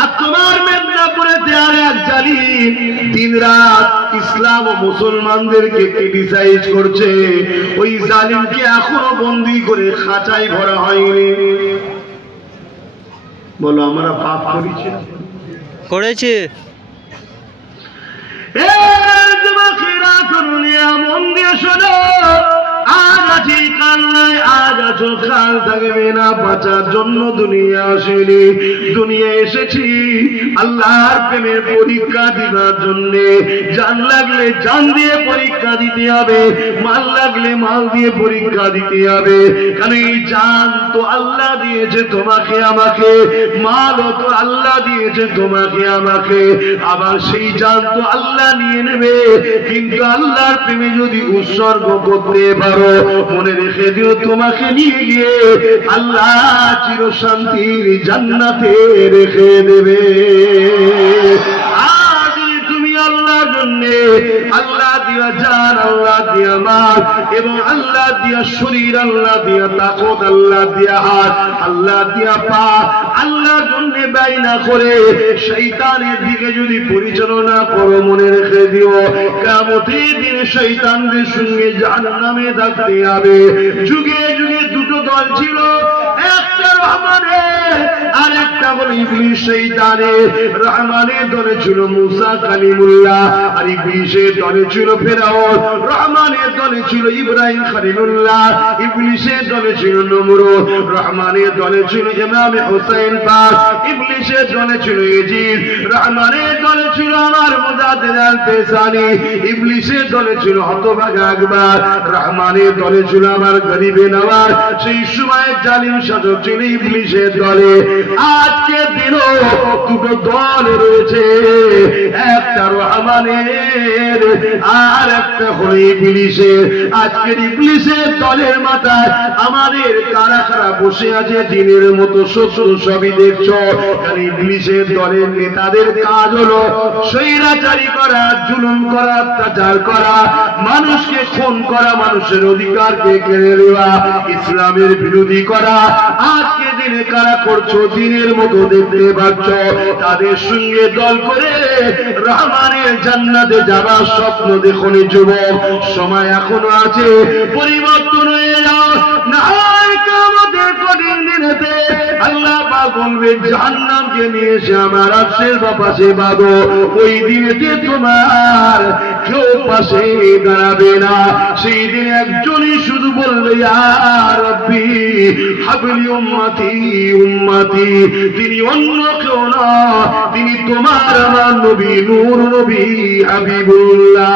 আর তোমার মেদিনীপুরেতে আর এক জালিম দিনরাত ইসলাম ও মুসলমানদেরকে ক্রিটিসাইজ করছে, ওই জালিমকে এখনো বন্দী করে খাঁচায় ভরা হয়নি। বলো আমরা পাপ করেছি? করেছে। মন দিয়ে শোনো, আজ আছি কাল নাই, আজ আছো কাল থাকবে না। বাঁচার জন্য দুনিয়া আসেনি, দুনিয়া এসেছি আল্লাহর প্রেমের পরীক্ষা দিবার জন্য। জান লাগলে জান দিয়ে পরীক্ষা দিতে হবে, মাল লাগলে মাল দিয়ে পরীক্ষা দিতে হবে। কারণ এই জান তো আল্লাহ দিয়েছে তোমাকে আমাকে, মালও তো আল্লাহ দিয়েছে তোমাকে আমাকে। আবার সেই জান তো আল্লাহ নিয়ে নেবে, কিন্তু আল্লাহর প্রেমে যদি উৎসর্গ করতে পারো, মনে রেখে দিও তোমাকে নিয়ে গিয়ে আল্লাহ চিরশান্তির জান্নাতে রেখে দেবে। আজ তুমি আল্লাহর জন্য আল্লাহ দিয়া জান, আল্লাহ দিয়া মাল এবং আল্লাহ দিয়া শরীর, আল্লাহ দিয়া তাকত, আল্লাহ দিয়া হাত, আল্লাহ দিয়া পা আল্লাহর জন্য ব্যয় না করে শয়তানের দিকে যদি পরিচালনা করো, মনে রেখে দিও কিয়ামতের দিন শয়তানদের সঙ্গে জাহান্নামে থাকতে হবে। যুগে যুগে দুটো দল ছিল, একটা রহমানের আর একটা হলো ইবলিস শয়তানের। রহমানের দলে ছিল মুসা কালিমুল্লাহ, আর ইবলিসের দলে ছিল ফেরাউন। রহমানের দলে ছিল ইব্রাহিম খলিলুল্লাহ, ইবলিসের দলে ছিল নমরুদ। রহমানের দলে ছিল ইমাম হুসাইন পাক, ইবলিসের দলে ছিল ইয়াজিদ। রহমানের দলে ছিল আমার মুজাদ্দিদ আল পেসানি, ইবলিসের দলে ছিল হতভাগা আকবর। রহমানের দলে ছিল আমার গরিবে নওয়াজ। সেই সময় জালিম শাসক ছিল ইবলিসের দলে। আজকে দিনও দুটো দল রয়েছে, একটা রহমানের আর একটা হলো ইবলিসের। আজকের ইবলিসের দলের মাথায় আমাদের কারা কারা বসে আছে দিনের মতো শত্রু সবই দেখছো। কারণ ইবলিসের দলের নেতাদের কাজ হলো স্বৈরাচারী করা, জুলুম করা, অত্যাচার করা, মানুষকে খুন করা, মানুষের অধিকারকে কেড়ে নেওয়া, ইসলামের বিরোধী করা। আজকে দিনে কারা করছো দিনের মতো দেখতে পাচ্ছ। তাদের সঙ্গে দল করে রহমানের জান্নাতে যাবার স্বপ্ন দেখো নি যুবক, সময় এখনো আছে, পরিবর্তন হয়ে যাও। না হয় কিয়ামতের কঠিন দিনেতে আল্লাহ পাক বলবে জাহান্নামকে নিয়ে এসে আমার আরশের পাশে বাঁধো। ওই দিনেতে তোমার কেউ পাশে দাঁড়াবে না। সেই দিন একজনই শুধু বলবে ইয়া রাব্বি হাবলি উম্মতি উম্মতি। তিনি অন্য কেউ না, তিনি তোমার আমার নবী নূর নবী হাবিবুল্লাহ।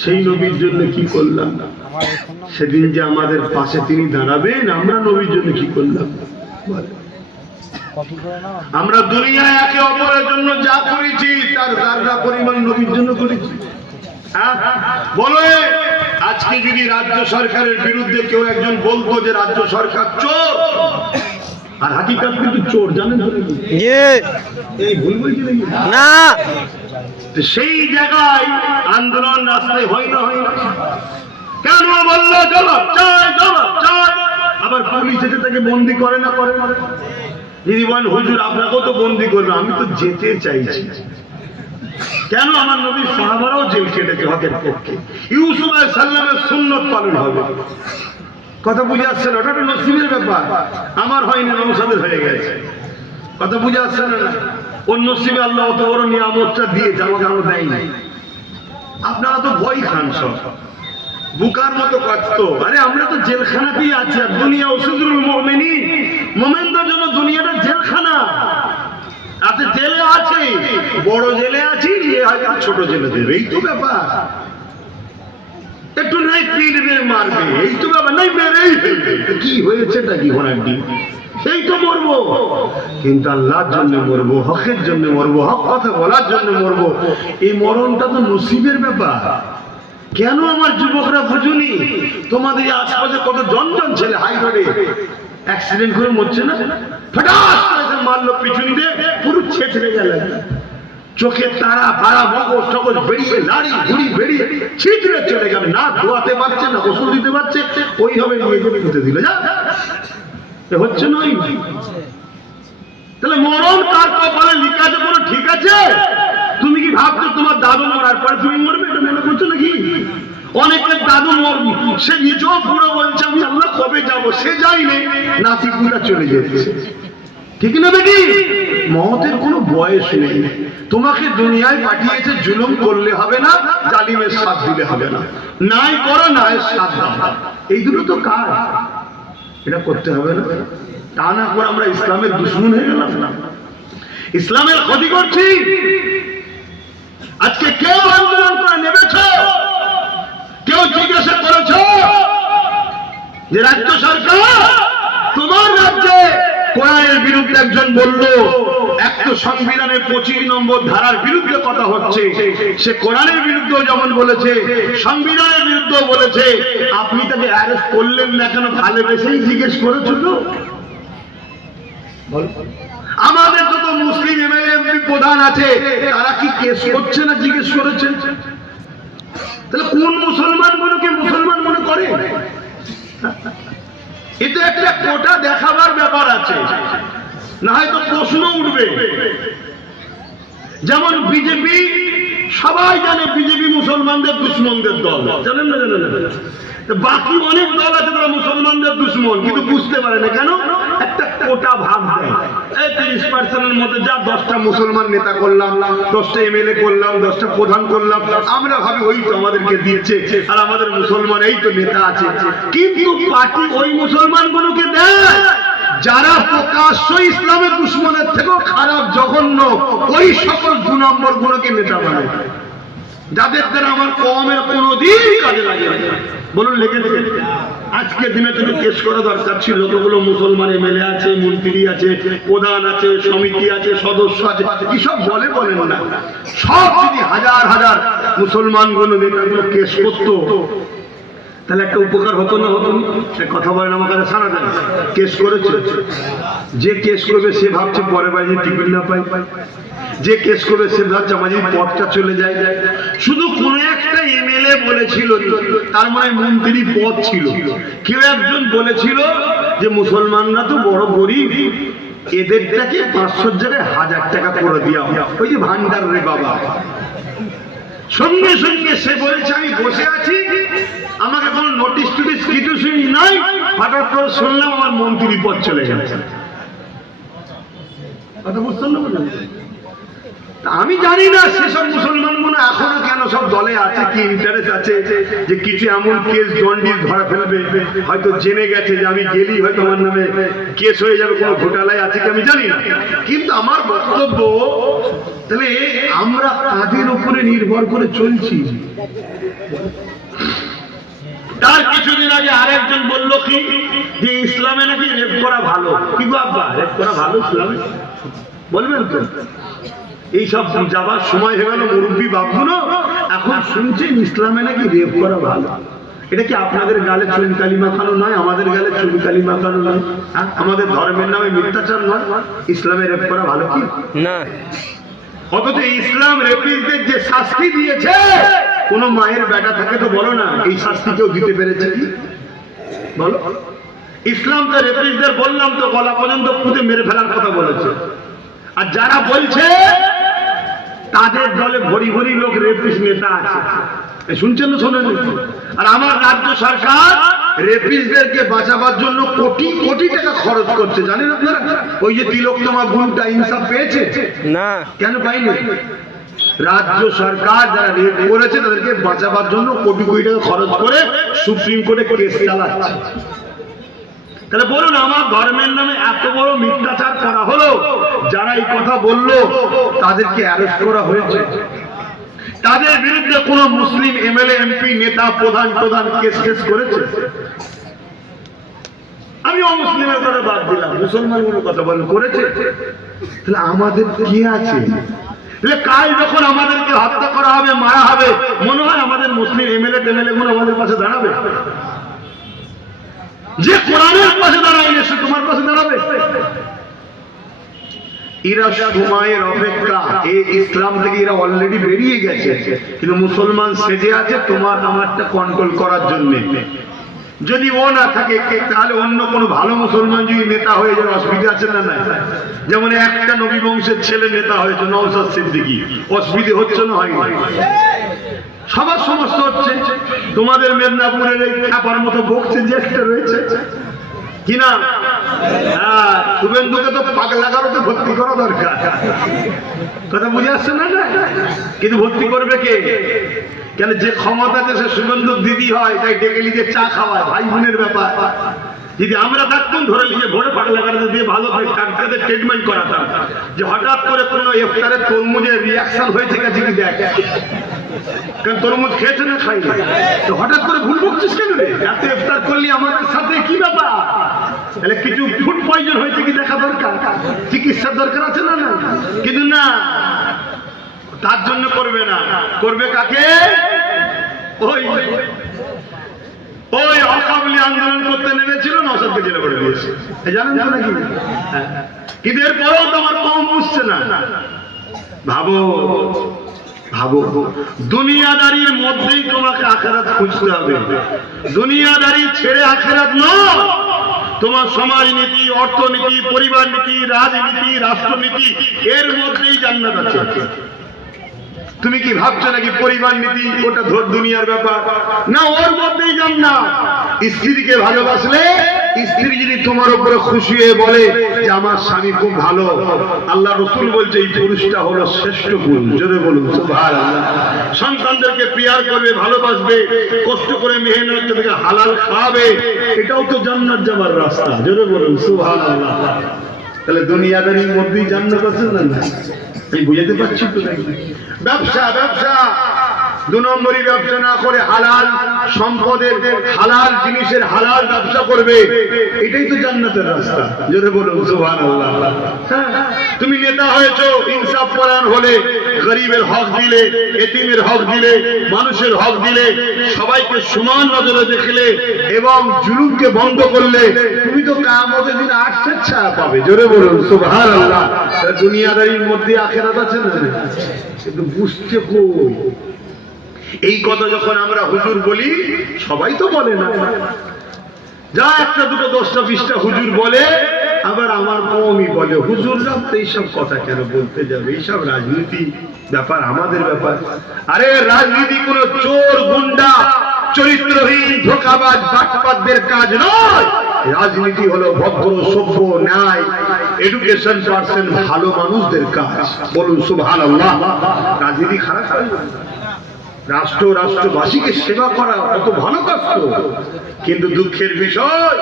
সেই নবীর জন্য কি করলাম? সেদিন যে আমাদের পাশে তিনি দাঁড়াবেন, আমরা নবীর জন্য কি করলাম? আমরা দুনিয়ায় একে অপরের জন্য যা করেছি তার যারা পরিমাণ নবীর জন্য করেছি। বলো, আজকে যদি রাজ্য সরকারের বিরুদ্ধে কেউ একজন বলতো যে রাজ্য সরকার চোর, আর হাকিকাত কিন্তু চোর, জানেন এই ভুল বলছি না? সেই জায়গায় আন্দোলন রাস্তায় হয় না, হয় না? কেন বললো জবাব চাই, জবাব চাই। আবার পুলিশ এসে তাকে বন্দি করে না, করে না। যদি বলেন হুজুর আপনাকেও তো বন্দি করবে, আমি তো যেতে চাইছি। কেন আমার নবীর সাহাবারাও জেল কেটেছে হকের পক্ষে। ইউসুফ আলাইহিস সালামের সুন্নত পালন হবে। কথা বুঝে আসছে না? ওটা একটা নসিবের ব্যাপার। আমার হয়নি, নৌসাদের হয়ে গেছে। কথা বুঝে আসছে না? ওর নসিবে আল্লাহ অত বড় নিয়ামতটা দিয়েছে, আমাকে আরো দেয়নি। আপনারা তো ভয় খান সব, বুকার মতো কাটত। আরে আমরা তো জেলখানাতেই আছি। আর দুনিয়া উসুদুল মুমিনিন, মুমিনদের জন্য দুনিয়াটা জেলখানা। আপনি জেলে আছে, বড় জেলে আছি, ছোট জেলে দেবে, এই তো ব্যাপার। একটু নাই পিটবে, মারবে, এই তো ব্যাপার। নাই মেরেই ফেলবে, কি হয়েছেটা কি ঘোড়ার ডিম, সেই তো মরবো। কিন্তু আল্লাহর জন্য মরবো, হকের জন্য মরবো, হক কথা বলার জন্য মরবো। এই মরণটা তো নসিবের ব্যাপার। কেন আমার যুবকরা বুঝুনি? তোমাদের আশপাশে কত জন ছেলে হাই রোডে অ্যাক্সিডেন্ট করে মরছে না? ফটাস করে মারলো পিছন দিয়ে, পুরো ছেঁচড়ে গেল। চোখে তারা ভাড়া, মগজ টগজ বেরিয়ে, লাড়ি ঘুড়ি বেরিয়ে ছিটড়ে চলে গেল। না ধোয়াতে পারছে, না ওষুধ দিতে পারছে, ওইভাবে নিয়ে গিয়ে পুঁতে দিল। যা হচ্ছে নয়। তাহলে মরণ কার কপালে লিখা আছে কোনো ঠিক আছে? তুমি কি ভাবছো তোমার দাদু মরার পরে তুমি মরবে? এটা মনে করছো নাকি? অনেকের দাদু মরবে, সে নিজেও পুরো বলছে আমি আল্লাহ কবে যাবো, সে যাইনি, নাতিপুরা চলে যাচ্ছে। ঠিক না বেটি? মওতের কোনো বয়স নেই। তোমাকে দুনিয়ায় পাঠিয়েছে, জুলুম করলে হবে না, জালিমের সাথ দিলে হবে না। নাই করো, না এর সাথ দাও, এই দুটো তো কাজ। এটা করতে হবে না? তা না করে আমরা ইসলামের দুশমন হয়ে গেলাম না, ইসলামের ক্ষতি করছি। আজকে কেউ আন্দোলন করে নেমেছ? কেউ জিজ্ঞাসা করেছ যে রাজ্য সরকার তোমার রাজ্যে কোরআনের বিরুদ্ধে একজন বলল, এক তো সংবিধানের 25 নম্বর ধারার বিরুদ্ধে কথা হচ্ছে, সে কোরআনের বিরুদ্ধেও যেমন বলেছে, সংবিধানের বিরুদ্ধেও বলেছে, আপনি তাকে অ্যারেস্ট করলেন না কেন? ভালোবেসেই জিজ্ঞেস করেছিল। আমাদের যত মুসলিম এমএলএ এমপি প্রধান আছে, তারা কি কেস করছে না জিজ্ঞেস করেছেন? তাহলে কোন মুসলমান গুলোকে মুসলমান মনে করে? এটা একটা কোটা দেখাবার ব্যাপার আছে, না হয়তো প্রশ্ন উঠবে। যেমন বিজেপি, সবাই জানে বিজেপি মুসলমানদের দুশ্মনদের দল, জানেন না? জানেন না? বাকি অনেক দল আছে তারা মুসলমানদের দুশ্মন, কিন্তু বুঝতে পারে না কেন? একটা কোটা ভাগ দেয়। 30% মধ্যে যা 10টা মুসলমান নেতা করলাম, 10টা এমএলএ করলাম, 10টা প্রধান করলাম, আমরা ভাবি ওই তো আমাদেরকে দিচ্ছে, আর আমাদের মুসলমান এই তো নেতা আছে। কিন্তু পার্টি ওই মুসলমানগুলোকে দেয় যারা প্রকাশ্য ইসলামের দুশ্মনের থেকেও খারাপ, জঘন্য, ওই সকল 2 নম্বর গুলোকে নেতা বানায়, যাদের দ্বারা আমার কওমের কোনোদিন কাজে লাগে না। বলুন লেগেছে? আজকে দিনে তুমি কেস করা দরকার ছিল। যতগুলো মুসলমান এমএলএ আছে, মন্ত্রী আছে, প্রধান আছে, সমিতি আছে, সদস্য আছে, কি সব বলেন না, সব যদি হাজার হাজার মুসলমানগুলো নেতাগুলো কেস করতো, তাহলে একটা উপকার হতো না? হতো না? কথা বলেন আমার কাছে সারা যায়। কেস করেছে, যে কেস করবে সে ভাবছে পরে বাড়ি টিকিট না পাই, যে কেস করবে সে ভাবছে আমার পদটা চলে যায়। শুধু কোন একটা এমএলএ বলেছিল, তার মানে মন্ত্রী পদ ছিল, কেউ একজন বলেছিল যে মুসলমানরা তো বড় গরিব, এদেরটাকে 500 জায়গায় 1000 টাকা করে দেওয়া, ওই যে ভান্ডার রে বাবা। সঙ্গে সঙ্গে সে বলছে আমি বসে আছি, আমাকে কোনো নোটিশ টোটিস কিছু নাই, হঠাৎ করে শুনলাম আমার মন্ত্রী পদ চলে গেছে। কথা বুঝতে না? আমি জানি না সেসব মুসলমানগুলো এখনো কেন সব দলে আছে, কি ইন্টারেস্ট আছে যে কিছু এমন কেস জন্ডিস ধরা ফেলবে, হয়তো জেনে গেছে যে আমি গেলেই হয়তো আমার নামে কেস হয়ে যাবে, কোনো ঘোটালায় আছে কি আমি জানি না। কিন্তু আমার বক্তব্য, তাহলে আমরা কাদের উপরে নির্ভর করে চলছি? তার কিছুদিন আগে আরেকজন বললো কি যে ইসলামে নাকি রেপ করা ভালো। কি বাবা, রেপ করা ভালো ইসলামে? বলবেন তো? এইসব যাবার সময় হয়ে গেল, মুরব্বী বাপগুলো এখন শুনছেন ইসলামে নাকি রেপ করা ভালো। এটা কি আপনাদের গালে চুনকালি মাখানো নয়? আমাদের গালে চুনকালি মাখানো নয়? আমাদের ধর্মের নামে মিথ্যাচার নয়? ইসলামে রেপ করা ভালো কি না? অথচ ইসলাম রেপিস্টদের যে শাস্তি দিয়েছে, কোন মায়ের বেটা থাকে তো বলো না এই শাস্তি কেউ দিতে পেরেছে কি? বলো। ইসলাম তো রেপিস্টদের বললাম তো গলা পর্যন্ত পুঁতে মেরে ফেলার কথা বলেছে। আর যারা বলছে তাদের দলে ভরি ভরি লোক রেপিস্ট নেতা আছে, শুনছেন না শোনেন? আর আমার রাজ্য সরকার রেপিস্টদেরকে বাঁচাবার জন্য কোটি কোটি টাকা খরচ করছে, জানেন আপনারা? ওই যে তিলোত্তমা গুণটা ইনসাফ পেয়েছে না, কেন পাইনি? রাজ্য সরকার যারা রেপ করেছে তাদেরকে বাঁচাবার জন্য কোটি কোটি টাকা খরচ করে সুপ্রিম কোর্টে কেস চালাচ্ছে। তাহলে বলুন, আমার ধর্মের নামে এত বড় মিথ্যাচার করা হলো, যারা এই কথা বললো তাদেরকে অ্যারেস্ট করা হয়েছে, তাদের বিরুদ্ধে কোন মুসলিম এমএলএ এমপি নেতা প্রধান কেস করেছে? আমি অমুসলিমের কথা বাদ দিলাম, মুসলমানগুলোর কথা বলেন করেছে? তাহলে আমাদের কি আছে? কাল যখন আমাদেরকে হত্যা করা হবে, মারা হবে, মনে হয় আমাদের মুসলিম এমএলএ গুলো আমাদের পাশে দাঁড়াবে? যে কোরআনের পাশে দাঁড়ায়নি সে তোমার পাশে দাঁড়াবে? এরা সময়ের অপেক্ষা, এই ইসলাম থেকে এরা অলরেডি বেরিয়ে গেছে, কিন্তু মুসলমান সেজে আছে তোমার আমারটা কন্ট্রোল করার জন্য। যদি ও না থাকে তাহলে অন্য কোনো ভালো মুসলমান যদি নেতা হয়ে যায় অসুবিধা আছে না? নাই। যেমন একটা নবী বংশের ছেলে নেতা হয়েছে নওশাদ সিদ্দিকী, অসুবিধা হচ্ছে না? হয় সবার সমস্যা হচ্ছে। তোমাদের মেদিনীপুরের এই খাবার মতো বকছে যে একটা রয়েছে কিনা, হ্যাঁ, শুভেন্দুকে তো পাগলা কারোতে ভর্তি করা দরকার, কথা বুঝে আসছে না? কিন্তু ভর্তি করবে কে? কেন যে ক্ষমতা আছে সে শুভেন্দুর দিদি হয়, তাই ডেকে লিখে চা খাওয়ায়, ভাই বোনের ব্যাপার। যদি আমরা থাকতাম ধরে লিখে ভোরে পাগলা কারোতে দিয়ে ভালো ডাক্তারদের ট্রিটমেন্ট করাতাম, যে হঠাৎ করে কোনো ইফতারে তরমুজের রিয়াকশন হয়েছে গেছে কি দেখ, কারণ তরমুজ খেয়েছে না খাইনি, তো হঠাৎ করে ভুল বকছিস কেন রে? এত ইফতার করলি আমাদের সাথে কি ব্যাপার? তাহলে কিছু ফুড পয়জন হয়েছে কি দেখা দরকার, চিকিৎসার দরকার আছে না? কিন্তু না, তার জন্য করবে না। করবে কাকে? ওই অকাবলি আন্দোলন করতে নেমেছিল, নওশাদকে জেলে করে দিয়েছে, জানেন তো নাকি? কিন্তু এরপরেও তো আমার কম বুঝছে না। ভাবো ভাবো, দুনিয়াদারির মধ্যেই তোমাকে আখেরাত খুঁজতে হবে। দুনিয়াদারি ছেড়ে আখেরাত নয়। তোমার সমাজনীতি, অর্থনীতি, পরিবার নীতি, রাজনীতি, রাষ্ট্রনীতি, এর মধ্যেই জান্নাত আছে। তুমি কি ভাবছো নাকি পরিবার নীতি ওটা ধর দুনিয়ার ব্যাপার? না, ওর মধ্যেই জান্নাত। স্ত্রীকে ভালোবাসলে, স্ত্রী যদি তোমার উপরে খুশি হয়ে বলে যে আমার স্বামী খুব ভালো, আল্লাহ রাসূল বলছে এই পুরুষটা হলো শ্রেষ্ঠ গুণ। জোরে বলুন সুবহানাল্লাহ। সন্তানদেরকে প্রিয়ার করবে, ভালোবাসবে, কষ্ট করে মেহনত থেকে হালাল খাওয়াবে, এটাও তো জান্নাত যাবার রাস্তা। জোরে বলুন সুবহানাল্লাহ। তাহলে দুনিয়াদারির মধ্যেই জান্নাত আছে না? এই বুঝাতে পারছি তো? ব্যবসা, ব্যবসা 2 নম্বরই ব্যবসা না করে হালাল সম্পদের, হালাল জিনিসের হালাল ব্যবসা করবে, এটাই তো জান্নাতের রাস্তা। জোরে বলুন সুবহানাল্লাহ। তুমি নেতা হয়েছো, ইনসাফ পরায়ণ হলে, গরিবের হক দিলে, এতিমের হক দিলে, মানুষের হক দিলে, সবাইকে সমান নজরে দেখলে এবং জুলুমকে বন্ধ করলে, তুমি তো কিয়ামতের দিন আরশের ছায়া পাবে। জোরে বলুন সুবহানাল্লাহ। দুনিয়াদারির মধ্যে আখিরাত আছে না? কিন্তু বুঝতে কই? এই কথা যখন আমরা হুজুর বলি, সবাই তো বলে না, যা একটা দুটো 10টা 20টা হুজুর বলে, আবার আমার কওমই বলে হুজুররা তো এইসব কথা কেন বলতে যাবে, এইসব রাজনীতি ব্যাপার আমাদের ব্যাপার। আরে রাজনীতি কোন চোর, গুন্ডা, চরিত্রহীন, ধোঁকাবাজ, বাটপাতদের কাজ নয়। রাজনীতি হলো ভদ্র, সভ্য, ন্যায়, এডুকেশন পার্সন, ভালো মানুষদের কাজ। বলুন সুবহানাল্লাহ। রাজনীতি খারাপ কাজ না। রাষ্ট্র, রাষ্ট্রবাসীকে সেবা করা কত ভালো কাজ তো। কিন্তু দুঃখের বিষয়,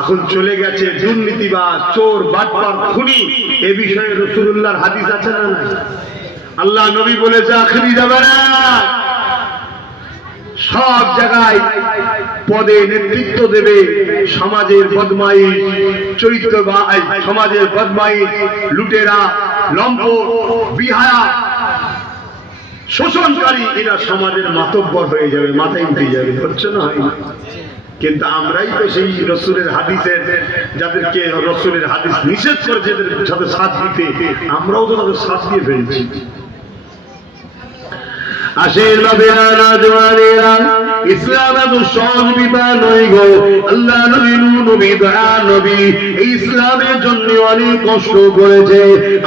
এখন চলে গেছে দুর্নীতিবাজ, চোর, বাটপার, খুনি। এ বিষয়ে রাসূলুল্লাহর হাদিস আছে না? আল্লাহ নবী বলেছে আখেরি জামানা সব জায়গায় পদে নেতৃত্ব দেবে সমাজের বদমাইশ, চরিত্রবাজ, সমাজের বদমাইশ, লুটেরা, লম্পট, বিহায়া, শোষণকারী, এরা সমাজের মাতব্বর হয়ে যাবে, মাথায় উঠে যাবে। হচ্ছে না? হয় না? কিন্তু আমরাই তো সেই রাসূলের হাদিসের, যাদেরকে রাসূলের হাদিস নিষেধ করেছে এদের সাথে সাথ দিতে, আমরাও তো তাদের সাথ দিয়ে ফেলছি। আশীর্বাদ ইসলাম এত সহজ বিধান নয় গো। আল্লাহ নবী নবী দয়া নবী এই ইসলামের জন্য অনেক কষ্ট করেছে।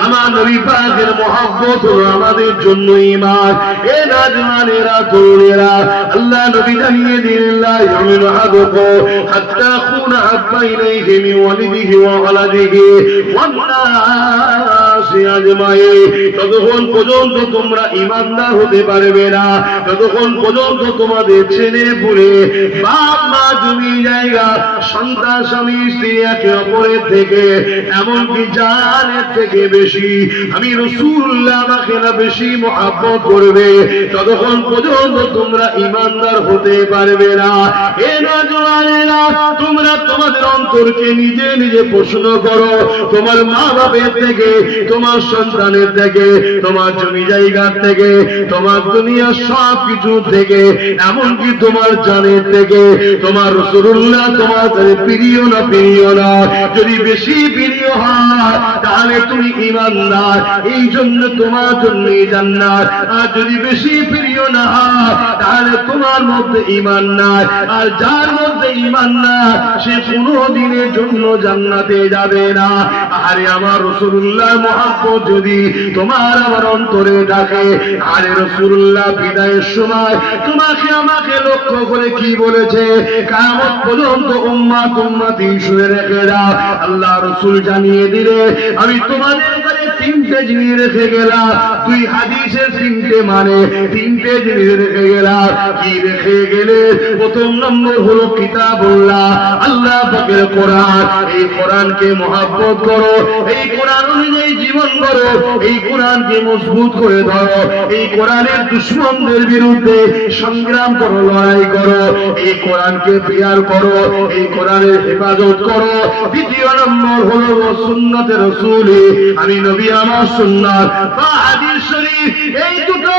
আমার নবী পাকের মহব্বত হলো আমাদের জন্য ঈমান। এ নওজওয়ানেরা তরুণেরা, আল্লাহ নবী জানিয়ে দিলেন লা ইয়ামিনু আহাদুকুম হাত্তা কুনা হাব্বা ইলাইহি মিন ওয়ালিদিহি ওয়া ওয়ালাদিহি ওয়ান নাসি আজমাইন। ততক্ষণ পর্যন্ত তোমরা ঈমানদার হতে পারবে না যতক্ষণ পর্যন্ত তোমাদের ছেলে পুলে বাপ মা জমি জায়গা সন্তান স্বামী স্ত্রী একে অপরের থেকে এমনকি জানের থেকে বেশি আমি রাসূলুল্লাহ আমাকে না বেশি মহব্বত করবে ততক্ষণ পর্যন্ত তোমরা ঈমানদার হতে পারবে না। এ নওজওয়ানেরা, তোমরা তোমাদের অন্তরকে নিজে নিজে প্রশ্ন করো। তোমার মা বাপের থেকে, তোমার সন্তানের থেকে, তোমার জমি জায়গার থেকে, তোমার দুনিয়ার সব কিছু থেকে, এমনকি তোমার জানের থেকে তোমার রাসূলুল্লাহ তোমার প্রিয় না প্রিয় না? যদি বেশি প্রিয় হয় তাহলে তুমি ঈমানদার, এই জন্য তোমার জন্য জান্নাত। আর যদি বেশি প্রিয় না হয় তাহলে তোমার মধ্যে ঈমান নাই। আর যার মধ্যে ঈমান নাই সে কোনো দিনের জন্য জান্নাতে যাবে না। আরে আমার রাসূলুল্লাহ মহব্বত যদি তোমার আমার অন্তরে থাকে, আরে রাসূলুল্লাহ বিদায়ের সময় তোমাকে আমাকে লক্ষ্য করে কি বলেছে? কিয়ামত পর্যন্ত উম্মত উম্মতি শুনে রেখে দাও। আল্লাহ রাসূল জানিয়ে দিলে আমি তোমাদের কাছে তিনটে জিনিস রেখে গেলাম। দুই হাদিসের তিনটে মানে তিনটে জিনিস রেখে গেলাম। কি রেখে গেলে? প্রথম নম্বর হলো কিতাবুল্লাহ, আল্লাহ পাকের কোরআন। এই কোরআনকে মহব্বত করো, এই কোরআন অনুযায়ী জীবন করো, এই কোরআনকে মজবুত করে ধরো, এই কোরআনের দুশমনদের বিরুদ্ধে সংগ্রাম করো, লড়াই করো, এই কোরআনকে প্রিয়ার করো, এই কোরআনের হেফাজত করো। দ্বিতীয় নম্বর হলো সুন্নতে রাসূল, আমি নবী আমার সুন্নাত বা হাদিস শরীফ, এই দুটো।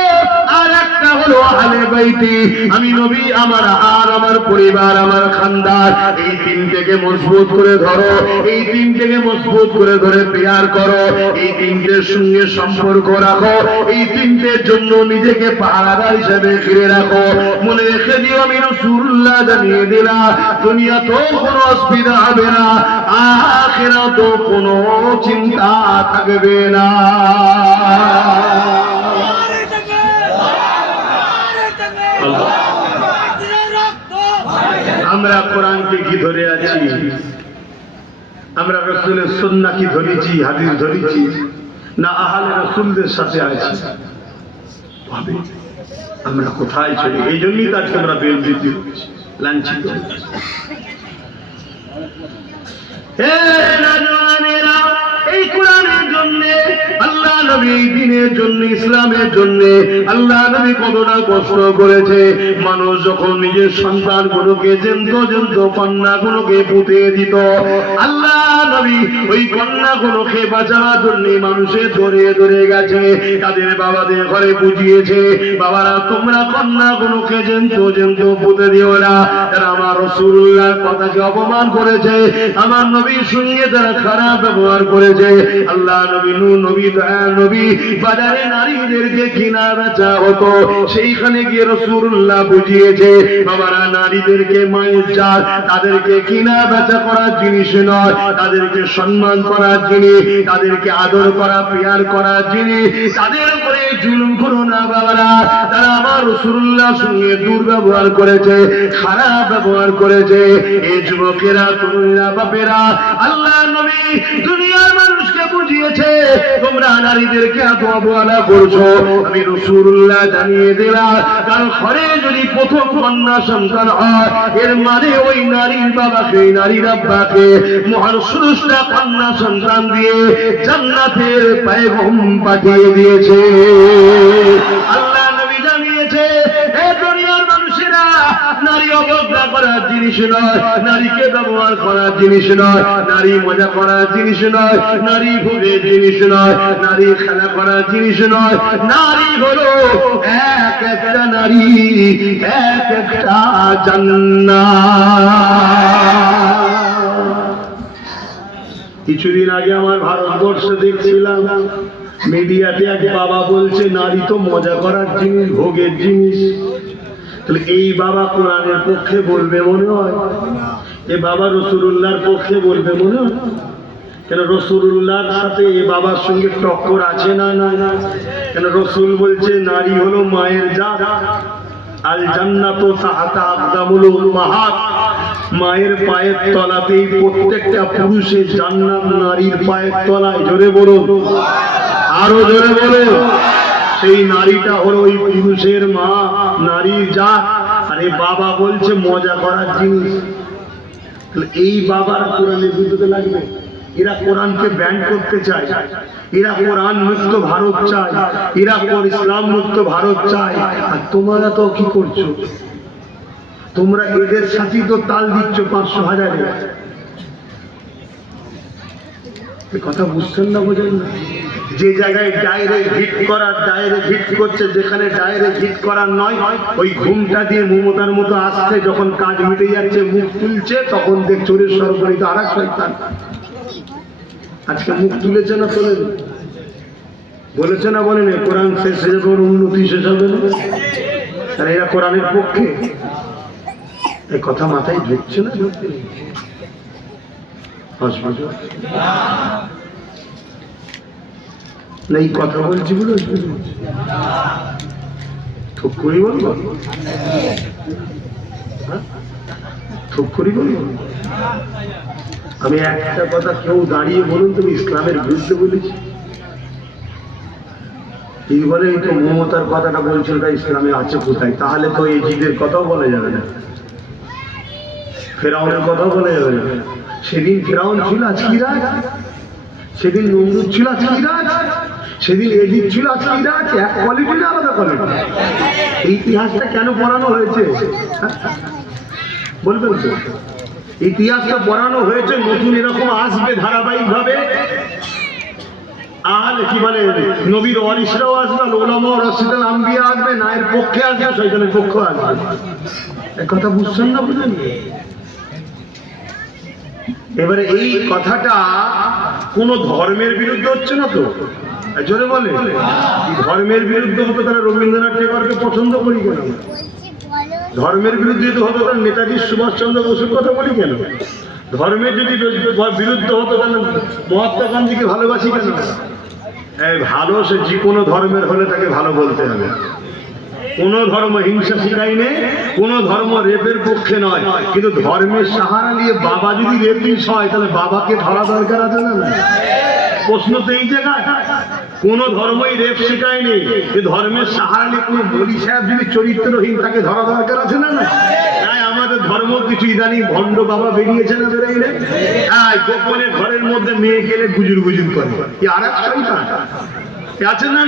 আর একটা হলো আহলে বাইতি, আমি নবী আমার আর আমার পরিবার আমার খানদান। এই তিনটাকে মজবুত করে ধরো, এই তিনটাকে মজবুত করে ধরে প্রিয়ার করো, এই তিনটের সঙ্গে সম্পর্ক রাখো, এই তিনটের জন্য নিজেকে পাহারাদার হিসেবে ফিরে রাখো। মনে রেখে দিও আমি রাসূলুল্লাহ জানিয়ে দিলাম দুনিয়াতেও কোনো অসুবিধা হবে না, আখিরাতেও কোনো চিন্তা থাকবে না। আমরা কোরআনকে কি ধরে আছি? আমরা রাসূলের সুন্নাহ কি ধরেছি, হাদিস ধরেছি, না আহলে রাসূলদের সাথে আছি? ভাবে আমরা কোথায় চলি? এই জন্যই তো আজকে আমরা বেইজ্জতি হচ্ছি, লাঞ্ছিত হচ্ছি। হে নওজওয়ানেরা, এই কোরআনের জন্য আল্লাহ নবী, এই দ্বীনের জন্য, ইসলামের জন্য আল্লাহ নবী কতটা কষ্ট করেছে। মানুষ যখন নিজের সন্তানগুলোকে জ্যান্ত কন্যাগুলোকে পুঁতে দিত, আল্লাহ নবী ওই কন্যাগুলোকে বাঁচানোর জন্য মানুষের ধরে ধরে গেছে, তাদের বাবাদের ঘরে বুঝিয়েছে, বাবারা তোমরা কন্যাগুলোকে জ্যান্ত পুঁতে দিও না। তারা আমার রাসূলুল্লাহর কথাকে অপমান করেছে, আমার নবীর সঙ্গে তারা খারাপ ব্যবহার করেছে। আল্লাহ নবী নবী দয়া নবী বাজারে নারীদেরকে কিনা বেচা হতো, সেইখানে গিয়ে রাসূলুল্লাহ বুঝিয়েছে, বাবারা নারীদেরকে মায়ের জাত, তাদেরকে কিনা বেচা করার জিনিস নয়, তাদেরকে সম্মান করার জিনিস, তাদেরকে আদর করা প্রিয়ার করার জিনিস। তাদের উপরে জুলুম করো না বাবারা। তারা আমার রাসূলুল্লাহর সঙ্গে দুর্ব্যবহার করেছে, খারাপ ব্যবহার করেছে। এই যুবকেরা, তরুণীরা, বাপেরা, আল্লাহ নবী দুনিয়ার মানুষকে বুঝিয়েছে তোমরা নারীদেরকে এত অবহেলা করছো। আমি রাসূলুল্লাহ জানিয়ে দিলাম, কারণ ঘরে যদি প্রথম কন্যা সন্তান হয়, এর মানে ওই নারীর বাবাকে, নারীর আব্বাকে মহান স্রষ্টা কন্যা সন্তান দিয়ে জান্নাতের পয়গম পাঠিয়ে দিয়েছে। আল্লাহ নবী জানিয়েছে, হে দুনিয়ার মানুষেরা, নারী অবজ্ঞা করার জিনিস নয়, নারীকে ব্যবহার করার জিনিস নয়, নারী মজা করার জিনিস নয়, নারী ভোগের জিনিস নয়, নারী খেলা করার জিনিস নয়। নারী হলো এক একটা নারী, এক একটা জান্নাত। কিছুদিন আগে আমার ভারতবর্ষে দেখছিলাম মিডিয়াতে এক বাবা বলছে নারী তো মজা করার জিনিস, ভোগের জিনিস। তাহলে এই বাবা কোরআনের পক্ষে বলবে মনে হয়, এ বাবা রাসূলুল্লাহর পক্ষে বলবে মনে হয়? কেন রাসূলুল্লাহর সাথে এ বাবার সঙ্গে টক্কর আছে না? না না, কেন রাসূল বলছে নারী হলো মায়ের জাত, আল জান্নাতু তাহতা আকদামুল উম্মাহাত, মায়ের পায়ের তলাতেই প্রত্যেকটা পুরুষের জান্নাত নারীর পায়ের তলায়। জোরে বলুন, আরো জোরে বলুন। সেই নারীটা হলো ওই পুরুষের মা, নারীর জাত। আরে বাবা বলছে মজা করার জিনিস। এই বাবার কোরআনের বিরুদ্ধে লাগবে। এরা কোরআনকে ব্যান করতে চায়, এরা কোরআন মুক্ত ভারত চায়, এরা ইসলাম মুক্ত ভারত চায়। আর তোমরা তো কি করছো? তোমরা এদের সাথেই তো তাল দিচ্ছ 500,000-এ। কথা বুঝছেন না, বোঝেন না? যে জায়গায় ডাইরেক্ট হিট করার, ডাইরেক্ট হিট করছে, যেখানে ডাইরেক্ট হিট করার নয়, ওই ঘুমটা দিয়ে মমতার মতো আসছে, যখন কাজ মিটে যাচ্ছে মুখ তুলছে, তখন দেখ চোরের সরকারিত আর এক শয়তান। আজকে মুখ তুলেছে না তোলেন? বলেছে না বলেন? কোরআন শেষ হয়ে যাবে, উন্নতি শেষ হবে না। আর এরা কোরআনের পক্ষে, এই কথা মাথায় ঢুকছে না? ঢুকছে না, এই কথা বলছি বলে থুপ করি বলবো, থুপ করি বলবো? আমি একটা কথা, কেউ দাঁড়িয়ে বলুন তুমি ইসলামের বিরুদ্ধে বলেছি? এই বলে এই তো মমতার কথাটা বলছিল, ওটা ইসলামে আছে কোথায়? তাহলে তো এই জিদের কথাও বলা যাবে না, ফেরাউনের কথাও বলা যাবে না। সেদিন ফেরাউন ছিল, আজকে রাজ। সেদিন নমরুদ ছিল, আজকে রাজ। সেদিন এজিদ ছিল, আজকে রাজ। এক কোয়ালিটি না আলাদা কোয়ালিটি? এই ইতিহাসটা কেন পড়ানো হয়েছে বলবেন তো? ইতিহাসটা পড়ানো হয়েছে, নতুন এরকম আসবে ধারাবাহিক ভাবে। আর কি বলে, নবীর ওয়ারিসরাও আসবে, উলামা ও রাশিদুল আম্বিয়া আসবে, না এর পক্ষে আসবে, শয়তানের পক্ষে আসবে। এই কথা বুঝছেন না, বুঝেন? এবারে এই কথাটা কোন ধর্মের বিরুদ্ধে হচ্ছে না তো? জোরে বলে, ধর্মের বিরুদ্ধে হতো তাহলে রবীন্দ্রনাথ ঠাকুরকে পছন্দ করি কেন? ধর্মের বিরুদ্ধে যদি হতো তাহলে নেতাজি সুভাষচন্দ্র বসুর কথা বলি কেন? ধর্মের যদি বিরুদ্ধে হতো তাহলে মহাত্মা গান্ধীকে ভালোবাসি কেন? ভালো সে যে কোনো ধর্মের হলে তাকে ভালো বলতে হবে। কোন ধর্ম হিংসা শিখাই নেই, কোন ধর্ম রেপের পক্ষে নয়। কিন্তু ধর্মের সাহারা নিয়ে বাবা যদি রেপিস হয়, তাহলে বাবাকে ধরা দরকার আছে না? প্রশ্ন তো এই জায়গায়। কোন ধর্মই রেপ শিখায় নেই, যে ধর্মের সাহারা নিয়ে কোনো বলি সাহেব যদি চরিত্রহীন, তাকে ধরা দরকার আছে না? তাই আমাদের ধর্ম কিছু ইদানিং ভণ্ড বাবা বেরিয়েছে না, বেরোই না? গোপনে ঘরের মধ্যে মেয়ে গেলে গুজুর গুজুর করে, কি আর এক শয়তান আছে না?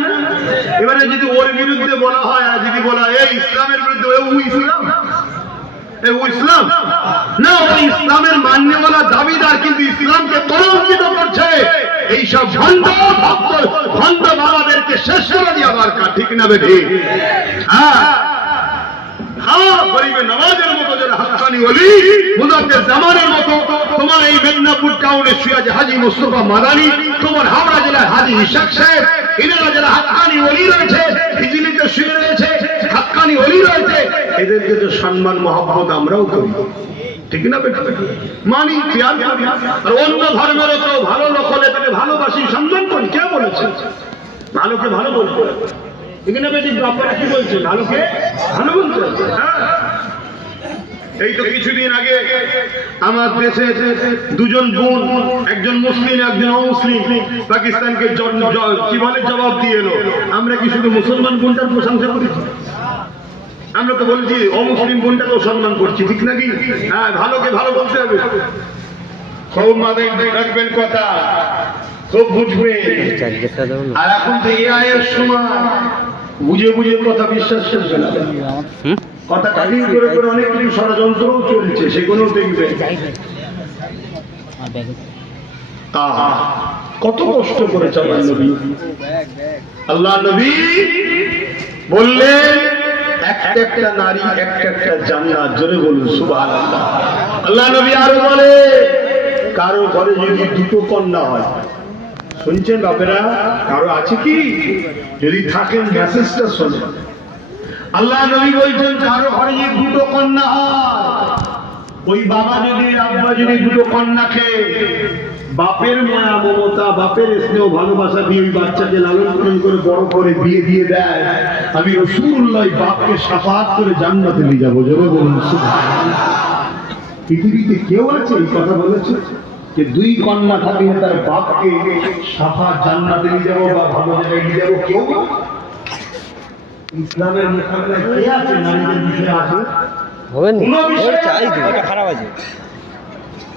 এবারে যদি ওর বিরুদ্ধে বলা হয়, আর যদি বলা এই ইসলামের বিরুদ্ধে, ও ইসলাম, ও ইসলাম না, ও ইসলামের মান্যওয়ালা দাবিদার, কিন্তু ইসলামকে কলঙ্কিত করছে। এইসব ভণ্ড ভক্ত, ভণ্ড বাবাদেরকে শেষ করে দেওয়া দরকার, ঠিক না বেঠি? গরিবের নওয়াজের মতো যারা হাক্কানি ওলি, মুজাফফর জামানের মতো, তোমার এই মেদিনীপুর টাউনে শুয়ে আছে হাজী মুস্তাফা মাদানী, তোমার হাওড়া জেলায় হাজী ইশাক সাহেব, এনারা যারা হাক্কানি ওলি রয়েছে, হিজলিতে শুয়ে রয়েছে, হাক্কানি ওলি রয়েছে, এদেরকে তো সম্মান মহব্বত আমরাও করি, ঠিক না বেটা? মানি, প্যার করি। আর অন্য ধর্মেরও তো ভালো লোক হলে তাকে ভালোবাসি, সম্মান করি। কে বলেছে ভালোকে ভালো বলতে? এখানে বেটি আপনারা কি বলছেন? ভালোকে ভালো বলতে? এই তো কিছুদিন আগে আমার দেশে দুজন বোন, একজন মুসলিম একজন অমুসলিম, পাকিস্তানকে কি বলে জবাব দিয়ে এলো। আমরা কি শুধু মুসলমান বোনটার প্রশংসা করেছি? আমরা তো বলছি অমুসলিম বোনটাকেও সম্মান করছি, ঠিক নাকি? হ্যাঁ, ভালোকে ভালো বলতে হবে। খুব মাথায় রাখবেন কথা, খুব বুঝবে। আর এখন তো এআই এর সময়, বুঝে বুঝে কথা বিশ্বাস করবে না। কথা কাটিং করে করে অনেক কিছু ষড়যন্ত্রও চলছে, সেগুলো দেখবে। কত কষ্ট করেছে আল্লাহ নবী। আল্লাহ নবী বললেন একটা একটা নারী একটা একটা জান্নাত। জোরে বলুন সুবহানাল্লাহ। আল্লাহ নবী আরো বলে, কারো ঘরে যদি দুটো কন্যা হয়, শুনছেন বাপেরা? কারো আছে কি? যদি থাকেন মেসেজটা শোনেন। আল্লাহ নবী বলছেন কারো ঘরে যদি দুটো কন্যা হয়, ওই বাবা যদি আব্বা যদি দুটো কন্যাকে বাপের মায়া মমতা বাপের স্নেহ ভালোবাসা দিয়ে ওই বাচ্চাকে লালন পালন করে বড় করে বিয়ে দিয়ে দেয়, আমি রাসূলুল্লাহ বাপকে শাফাআত করে জান্নাতে নিয়ে যাবো। জোরে বলুন সুবহানাল্লাহ। পৃথিবীতে কেউ আছে এই কথা বলেছে যে দুই কন্যা থাকলে তার বাপকে শাফাআত জান্নাতে নিয়ে যাবো বা ভালো জায়গায় নিয়ে যাবো? কেউ না। ইসলামের মোকাবিলায় কে আছে নারীদের বিষয়ে আছে? হবে না, কোনো বিষয় চাই তো। এটা খারাপ আছে।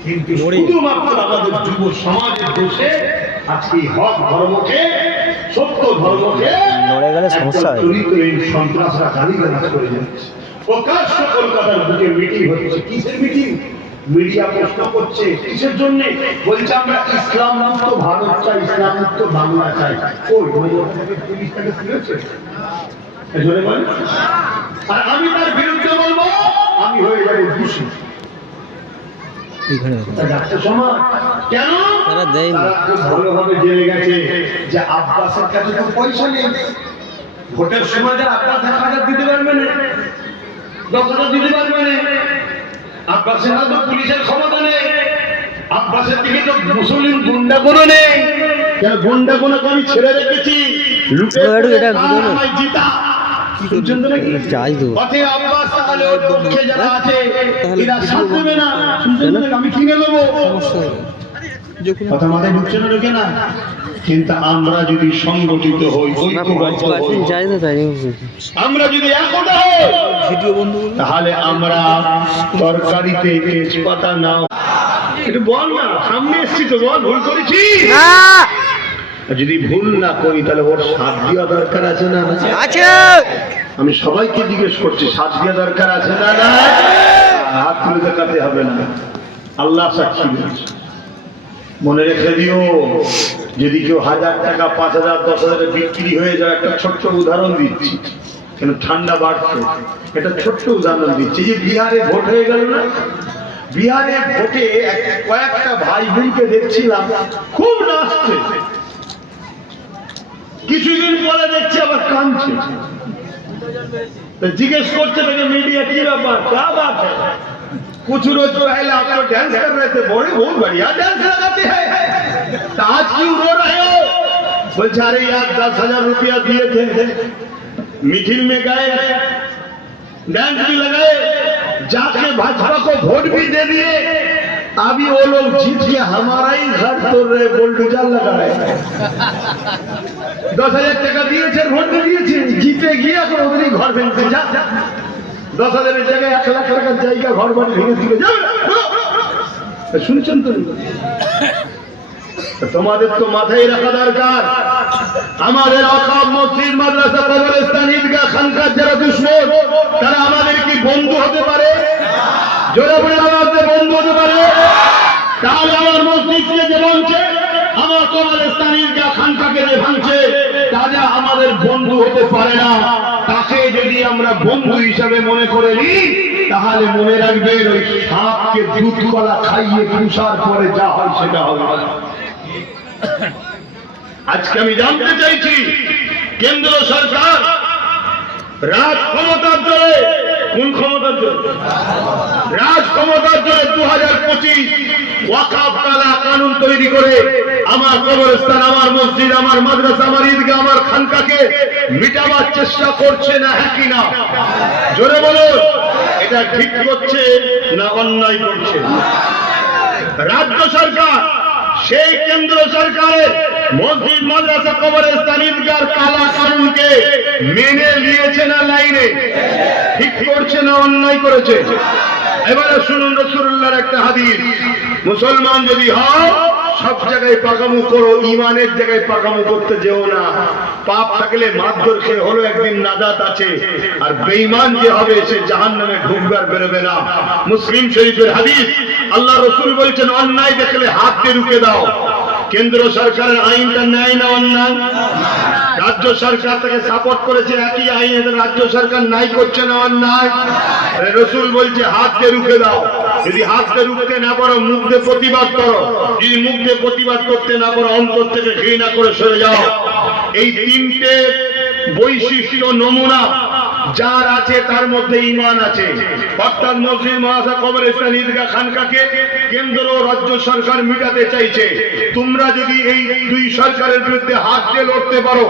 কিন্তু শুধুমাত্র আমাদের যুব সমাজের দোষে আজকে হক ধর্মকে সত্য ধর্মকে নড়ে গেলে সমস্যা হয়। চরিত্রহীন সন্ত্রাসরা গালিগালাজ করে যাচ্ছে। প্রকাশ্য কলকাতার বুকে মিটিং হচ্ছে। কিসের মিটিং? মিডিয়া প্রশ্ন করছে কিসের জন্য? বলছে আমরা ইসলাম মুক্ত ভারত চাই, ইসলাম মুক্ত বাংলা চাই। ওই পুলিশটাকে তুলেছে জোরে বলে। আর আমি তার বিরুদ্ধে বলবো, আমি হয়ে যাবো দোষী। ডাক্তার সমাজ কেন? তারা দেয় না। তারা খুব ভালোভাবে জেনে গেছে যে আব্বাসের কাছে তো পয়সা নেই। ভোটের সময় যারা আব্বাস 1,000 দিতে পারবে না, 10,000 দিতে পারবে না। আব্বাসের হাতে পুলিশের ক্ষমতা নেই। আব্বাসের দিকে তো মুসলিম গুন্ডা কোনো নেই। কেন গুন্ডা কোনো আমি ছেড়ে রেখেছি? লুটে এটা আমায় জিতা। শুনছেন তো নাকি? চাই তো। পথে আব্বাস তাহলে ওর পক্ষে যারা আছে এরা সাথ দেবে না। শুনছেন তো নাকি? আমি কিনে দেবো। কথা মাথায় ঢুকছে না, ঢুকে না? কিন্তু আমরা যদি সংগঠিত হই, ঐক্যবদ্ধ হই, চাই তো, তাই আমরা যদি একতা হই, তাহলে আমরা তরকারিতে তেজপাতা নাও। একটু বল না, সামনে এসছি তো, বল ভুল করেছি। যদি ভুল না করি তাহলে ওর সাথ দেওয়া দরকার আছে না? আছে। আমি সবাইকে জিজ্ঞেস করছি, সাথ দেওয়া দরকার আছে না? না, হাত তুলে দেখাতে হবে না, আল্লাহ সাক্ষী দিয়েছে। মনে রেখে দিও, যদি কেউ 1,000 টাকা 5,000 10,000 বিক্রি হয়ে যায়, একটা ছোট্ট উদাহরণ দিচ্ছি, কেন ঠান্ডা বাড়ছে, এটা ছোট্ট উদাহরণ দিচ্ছি। যে বিহারে ভোট হয়ে গেল না, বিহারে ভোটে কয়েকটা ভাই বোনকে দেখছিলাম খুব নাচছে, কিছুদিন পরে দেখছি আবার কাঁদছে। जिज्ञेस करते थे मीडिया की बात क्या बात है? कुछ रोज पहले आप लोग डांस कर रहे थे, बड़े बहुत बढ़िया डांस लगाते हैं, तो आज क्यों रो रहे हो? बेचारे यार 10,000 रुपया दिए थे, मीटिंग में गए, डांस भी लगाए, जाके भाजपा को वोट भी दे दिए, अभी वो लोग जीत के हमारा ही घर तोड़ रहे, बुलडोजर लगा रहे। 10,000 টাকা দিয়েছে, ভোট দিয়েছে, জিতে গিয়ে এখন ওদেরই ঘর ভেঙে যা। 10,000-এর জায়গায় 1 লাখ টাকার জায়গা ঘর বাড়ি ভেঙে দিকে যাবে। শুনছেন তো? তোমাদের তো মাথায় রাখা দরকার, আমাদের অকাম মসজিদ মাদ্রাসা কবরস্থান ঈদগাহ খানকার যারা দুশমন, তারা আমাদের কি বন্ধু হতে পারে? জোরে বলে আমাদের বন্ধু হতে পারে? তাহলে আমার মসজিদকে যে ভাঙছে, আমার কবরস্থান ঈদগাহ খানকাকে যে ভাঙছে, তারা আমাদের বন্ধু হতে পারে না। তাকে যদি আমরা বন্ধু হিসাবে মনে করে নিই, তাহলে মনে রাখবেন ওই সাপকে দুধ কলা খাইয়ে পুষার পরে যা হয় সেটা হবে। আজকে আমি জানতে চাইছি, কেন্দ্র সরকার রাজ ক্ষমতার জোরে, কোন ক্ষমতার জোরে? রাজ ক্ষমতার জোরে 2025 ওয়াকফ কালা কানুন তৈরি করে আমার কবরস্থান, আমার মসজিদ, আমার মাদ্রাসা, আমার ঈদগাহ, আমার খানকাকে মিটাবার চেষ্টা করছে না, হ্যাঁ কি না? জোরে বলো, এটা ঠিক করছে না অন্যায় করছে? রাজ্য সরকার সেই কেন্দ্র সরকারের মসজিদ মাদ্রাসা কবরস্থান ঈদগাহ কালা কানুনকে মেনে নিয়েছে না লাইনে? ঠিক করছে না অন্যায় করেছে? এবারে শুনুন রাসূলুল্লাহর একটা হাদিস, মুসলমান যদি হও সব জায়গায় পাকামু করো, ইমানের জায়গায় পাকামু করতে যেও না। পাপ থাকলে মারধর খেয়ে হলো একদিন নাজাত আছে, আর বেঈমান যে হবে সে জাহান্নামে ঢুকবে আর বেরোবে না। মুসলিম শরীফের হাদিস, আল্লাহ রাসূল বলছেন অন্যায় দেখলে হাত দিয়ে রুখে দাও। কেন্দ্র সরকারের আইনটা ন্যায় না অন্যায়? রাজ্য সরকার তাকে সাপোর্ট করেছে, একই আইন রাজ্য সরকার নাই করছে না অন্যায়? রাসূল বলছে হাত দিয়ে রুখে দাও। যদি হাত দিয়ে রুখতে না পারো, মুখ দিয়ে প্রতিবাদ করো। যদি মুখ দিয়ে প্রতিবাদ করতে না পারো, অন্তর থেকে ঘৃণা করে সরে যাও। এই তিনটে বৈশিষ্ট্য নমুনা যার আছে তার মধ্যে ঈমান আছে। অর্থাৎ মসজিদ, মাদ্রাসা, কবরস্থান, ঈদগাহ, খানকাকে কেন্দ্র ও রাজ্য সরকার মিটাতে চাইছে। তোমরা যদি এই দুই সরকারের বিরুদ্ধে হাত দিয়ে লড়তে পারো,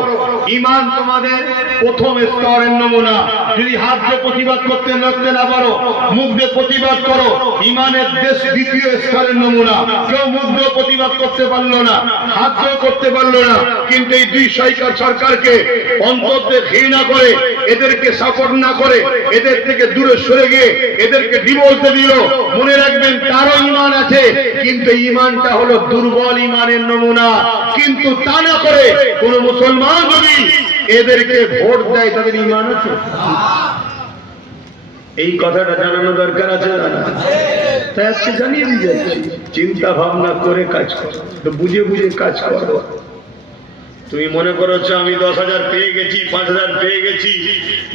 ঈমান তোমাদের প্রথম স্তরের নমুনা। যদি হাত দিয়ে প্রতিবাদ করতে লড়তে না পারো, মুখ দিয়ে প্রতিবাদ করো, ঈমানের দেশ দ্বিতীয় স্তরের নমুনা। কেউ মুখ দিয়ে প্রতিবাদ করতে পারলো না, হাত দিয়ে করতে পারলো না, কিন্তু এই দুই সরকারকে অন্তর দিয়ে ঘৃণা করে, এদেরকে সাপোর্ট না করে, এদের থেকে দূরে সরে গিয়ে এদেরকে ডিভোর্স দিয়ে দিল। মনে রাখবেন তারও ঈমান আছে, কিন্তু ঈমানটা হলো দুর্বল ঈমানের নমুনা। কিন্তু তা না করে কোন মুসলমান যদি এদেরকে ভোট দেয়, তাদের ঈমান আছে। এই কথাটা জানানো দরকার আছে না? তাই আজকে জানিয়ে দিয়ে যাচ্ছি, চিন্তা ভাবনা করে কাজ করো, বুঝে বুঝে কাজ করো। তুমি মনে করছো আমি 10,000 পেয়ে গেছি, 5,000 পেয়ে গেছি,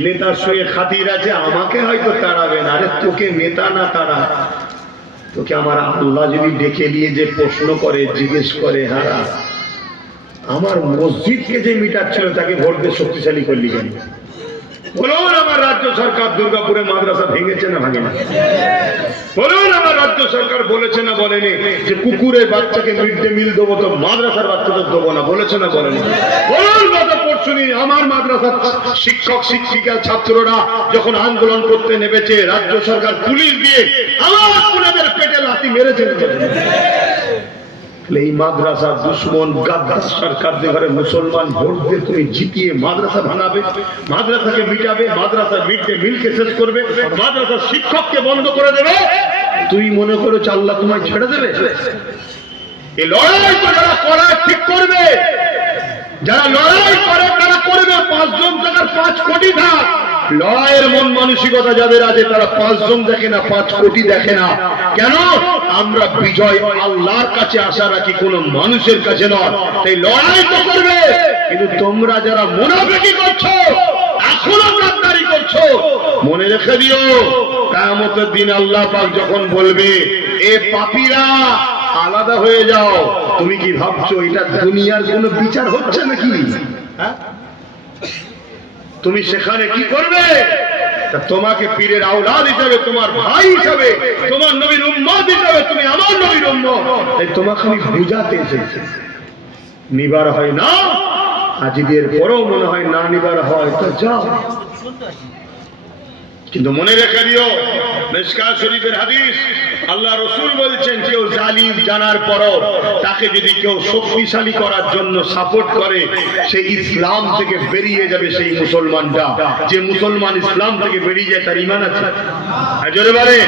নেতার সঙ্গে খাতির আছে, আমাকে হয়তো তাড়াবে না। আরে তোকে নেতা না তাড়া, তোকে আমার আল্লাহ যদি ডেকে নিয়ে যে প্রশ্ন করে, জিজ্ঞেস করে, হারা আমার মসজিদকে যে মিটাচ্ছিল তাকে ভোট দিয়ে শক্তিশালী করলি কেন? বলুন আমার রাজ্য সরকার দুর্গাপুরে মাদ্রাসা ভেঙেছে না ভাঙে না? বলুন আমার রাজ্য সরকার বলেছে না বলেনি যে কুকুরের বাচ্চাকে মিড ডে মিল দেবো, তো মাদ্রাসার বাচ্চাদের দেবো না? বলেছে না বলেনি? বলুন গত পরশুদিন আমার মাদ্রাসার শিক্ষক শিক্ষিকা ছাত্ররা যখন আন্দোলন করতে নেমেছে, রাজ্য সরকার পুলিশ দিয়ে আমার পেটে লাথি মেরেছে। এই মাদ্রাসা দুশ্মন গাদ্দার সরকার ঘরে মুসলমান ভোট দিয়ে তুমি জিতিয়ে মাদ্রাসা ভাঙাবে, মাদ্রাসাকে মিটাবে, মাদ্রাসা মিড ডে মিলকে শেষ করবে, মাদ্রাসার শিক্ষককে বন্ধ করে দেবে। তুই মনে করো আল্লাহ তোমায় ছেড়ে দেবে? এই লড়াই তো যারা করে ঠিক করবে, যারা লড়াই করে তারা করবে। 5 জন থাকার 5 কোটি থাক। লড়াইয়ের মন মানসিকতা যাদের আছে তারা 5 জন দেখে না, 5 কোটি দেখে না। কেন? আমরা বিজয় আল্লাহর কাছে আশা রাখি, কোন মানুষের কাছে নয়। তাই লড়াই তো করবে। কিন্তু তোমরা যারা মুনাফিকি করছো, এখনো গাদ্দারি করছো, মনে রেখে দিও কিয়ামতের দিন আল্লাহ পাক যখন বলবে এ পাপীরা আলাদা হয়ে যাও, তুমি কি ভাবছো এটা দুনিয়ার কোনো বিচার হচ্ছে নাকি? হ্যাঁ, তুমি সেখানে কি করবে? তোমাকে পীরের আওলাদ হিসাবে, তোমার ভাই হিসাবে, তোমার নবীর উম্মত হিসাবে, তুমি আমার নবীর উম্মত, তাই তোমাকে আমি বুঝাতে এসেছি। নিবার হয় না, আজকের পরও মনে হয় না নিবার হয় তো যাও। কিন্তু মনে রেখে দিও, মিশকাত শরীফের হাদিস, আল্লাহ রাসূল বলছেন কেউ জালিম জানার পরও তাকে যদি কেউ শক্তিশালী করার জন্য সাপোর্ট করে, সেই ইসলাম থেকে বেরিয়ে যাবে সেই মুসলমানটা। যে মুসলমান ইসলাম থেকে বেরিয়ে যায় তার ঈমান আছে? জোরে বলেন।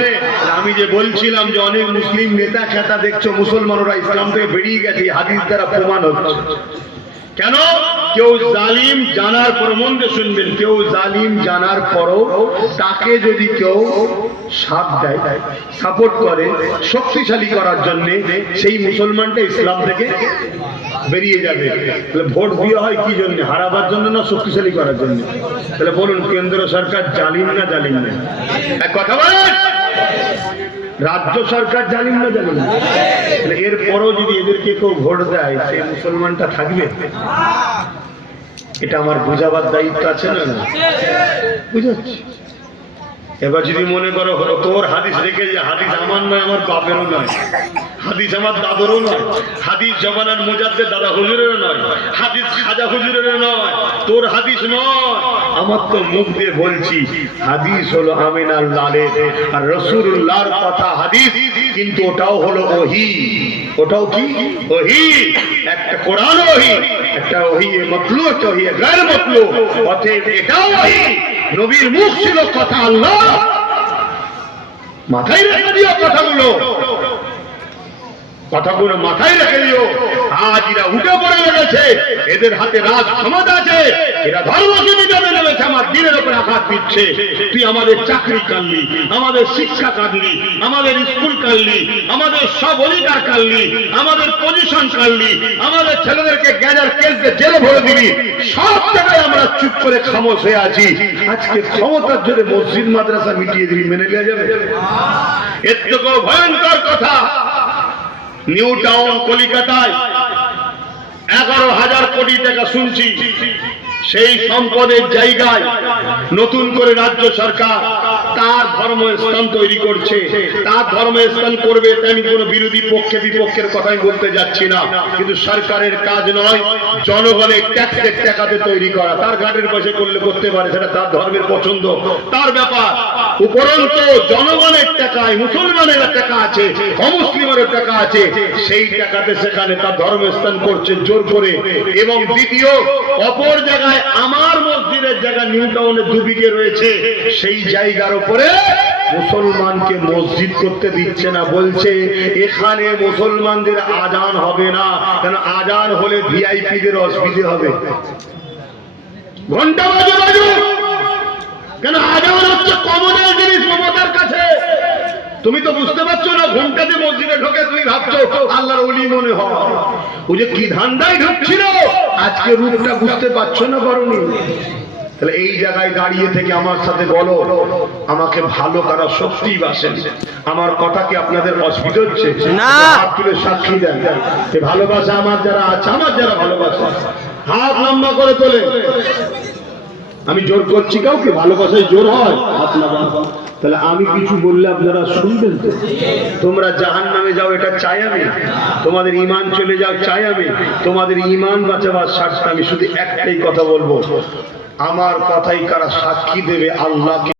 আমি যে বলছিলাম যে অনেক মুসলিম নেতা খেতা দেখছো মুসলমানরা ইসলাম থেকে বেরিয়ে গেছে, হাদিস দ্বারা প্রমাণ হচ্ছে। কেন? কেউ জালিম জানার পর, মন দিয়ে শুনবেন, কেউ জালিম জানার পরও তাকে যদি কেউ সাথ দেয়, সাপোর্ট করে শক্তিশালী করার জন্য, সেই মুসলমানটা ইসলাম থেকে বেরিয়ে যাবে। তাহলে ভোট দেওয়া হয় কি জন্য? হারাবার জন্য না শক্তিশালী করার জন্য? তাহলে বলুন কেন্দ্র সরকার জালিম না জালিম না? এক কথা বলেন, রাজ্য সরকার জালিম না জালিম না? এরপরও যদি এদেরকে কেউ ভোট দেয়, সেই মুসলমানটা থাকবে? এটা আমার বোঝাবার দায়িত্ব আছে না? বুঝাচ্ছি। এবার যদি মনে করো তোর হাদিস রেখে যে হাদিস আমার নয়, আমার বাপেরও নয়, হাদিস আমার দাদরও নয়, হাদিস জমানার মুজাদ্দেদ দাদা হুজুরেরও নয়, হাদিস খাজা হুজুরেরও নয়, তোর হাদিস নয়। আমার তো মুখ দিয়ে বলছি হাদিস হলো আমিনার লালের আর রাসূলুল্লাহর কথা হাদিস, কিন্তু ওটাও হলো ওহী। ওটাও কি? ওহী। একটা কোরআন ওহী, একটা ওহী মাতলু, একটা ওহী গায়র মাতলু। অতএব এটাও ওহী, নবীর মুখ ছিল কথা আল্লাহ। মাথায় রেখে দিও কথাগুলো, কথাগুলো মাথায় রেখে দিও। আজ এরা উঠে পড়ে লেগেছে, এদের হাতে রাজ ক্ষমতা আছে, এরা ধর্মকে মিটাতে নেমেছে, আমার দিনের উপরে আঘাত দিচ্ছে। তুই আমাদের চাকরি কাটলি, আমাদের শিক্ষা কাটলি, আমাদের স্কুল কাটলি, আমাদের সব অধিকার কাটলি, আমাদের পজিশন কাটলি, আমাদের ছেলেদেরকে গ্যাজার কেস দিয়ে জেলে ভরে দিবি। সব জায়গায় আমরা চুপ করে খামোশ হয়ে আছি। আজকে ক্ষমতার জোরে মসজিদ মাদ্রাসা মিটিয়ে দিবি, মেনে নেওয়া যাবে? এর থেকেও ভয়ঙ্কর কথা, নিউ টাউন কলিকাতায় 11,000 কোটি টাকা শুনছি সেই সম্পদের জায়গায় নতুন করে রাজ্য সরকার তার ধর্মস্থান তৈরি করছে। তার ধর্মস্থান করবে, তাই আমি কোনো বিরোধী পক্ষে বিপক্ষের কথাই বলতে যাচ্ছি না, কিন্তু সরকারের কাজ নয় জনগণের ট্যাক্সের টাকাতে তৈরি করা। তার ঘাটের পয়সা করলে করতে পারে, সেটা তার ধর্মের পছন্দ, তার ব্যাপার। উপরন্ত জনগণের টাকায় মুসলমানের টাকা আছে, অমুসলিমের টাকা আছে, সেই টাকাতে সেখানে তার ধর্মস্থান করছে জোর করে। এবং দ্বিতীয়, অপর জায়গায় আমার মসজিদের জায়গা নিউ টাউনে 2 বিঘে রয়েছে, সেই জায়গার উপরে মুসলমানকে মসজিদ করতে দিচ্ছে না, বলছে এখানে মুসলমানদের আজান হবে না, কারণ আজান হলে ভিআইপিদের অসুবিধে হবে। ঘন্টা বাজু বাজু, কেন আজান হচ্ছে কমনের জিনিস মমতার কাছে। তুমি তো বুঝতে পারছো না, ঘন্টাতে মসজিদে ঢোকে তুমি ভাবছো আল্লাহর ওলি মনে হয়। ও যে কি ধান্দায় ঢুকছিল, আজকে রূপটা বুঝতে পারছো না বরনি। তাহলে এই জায়গায় দাঁড়িয়ে থেকে আমার সাথে বলো, আমাকে ভালো কারা সত্যিই বাসেন? আমার কথা কি আপনাদের অসুবিধা হচ্ছে? না। হাত তুলে সাক্ষী দেন, এই ভালোবাসা আমার যারা আছে, আমার যারা ভালোবাসা, হাত লম্বা করে তোলে। আমি জোর করছি কাউকে? ভালোবাসায় জোর হয়? তাহলে আমি কিছু বললে আপনারা শুনবেন তো? তোমরা জাহান্নামে যাও এটা চাই আমি, তোমাদের ঈমান চলে যাও চাই আমি, তোমাদের ঈমান বাঁচাবার স্বার্থে আমি শুধু একটাই কথা বলবো, আমার কথাই কারা সাক্ষী দেবে আল্লাহকে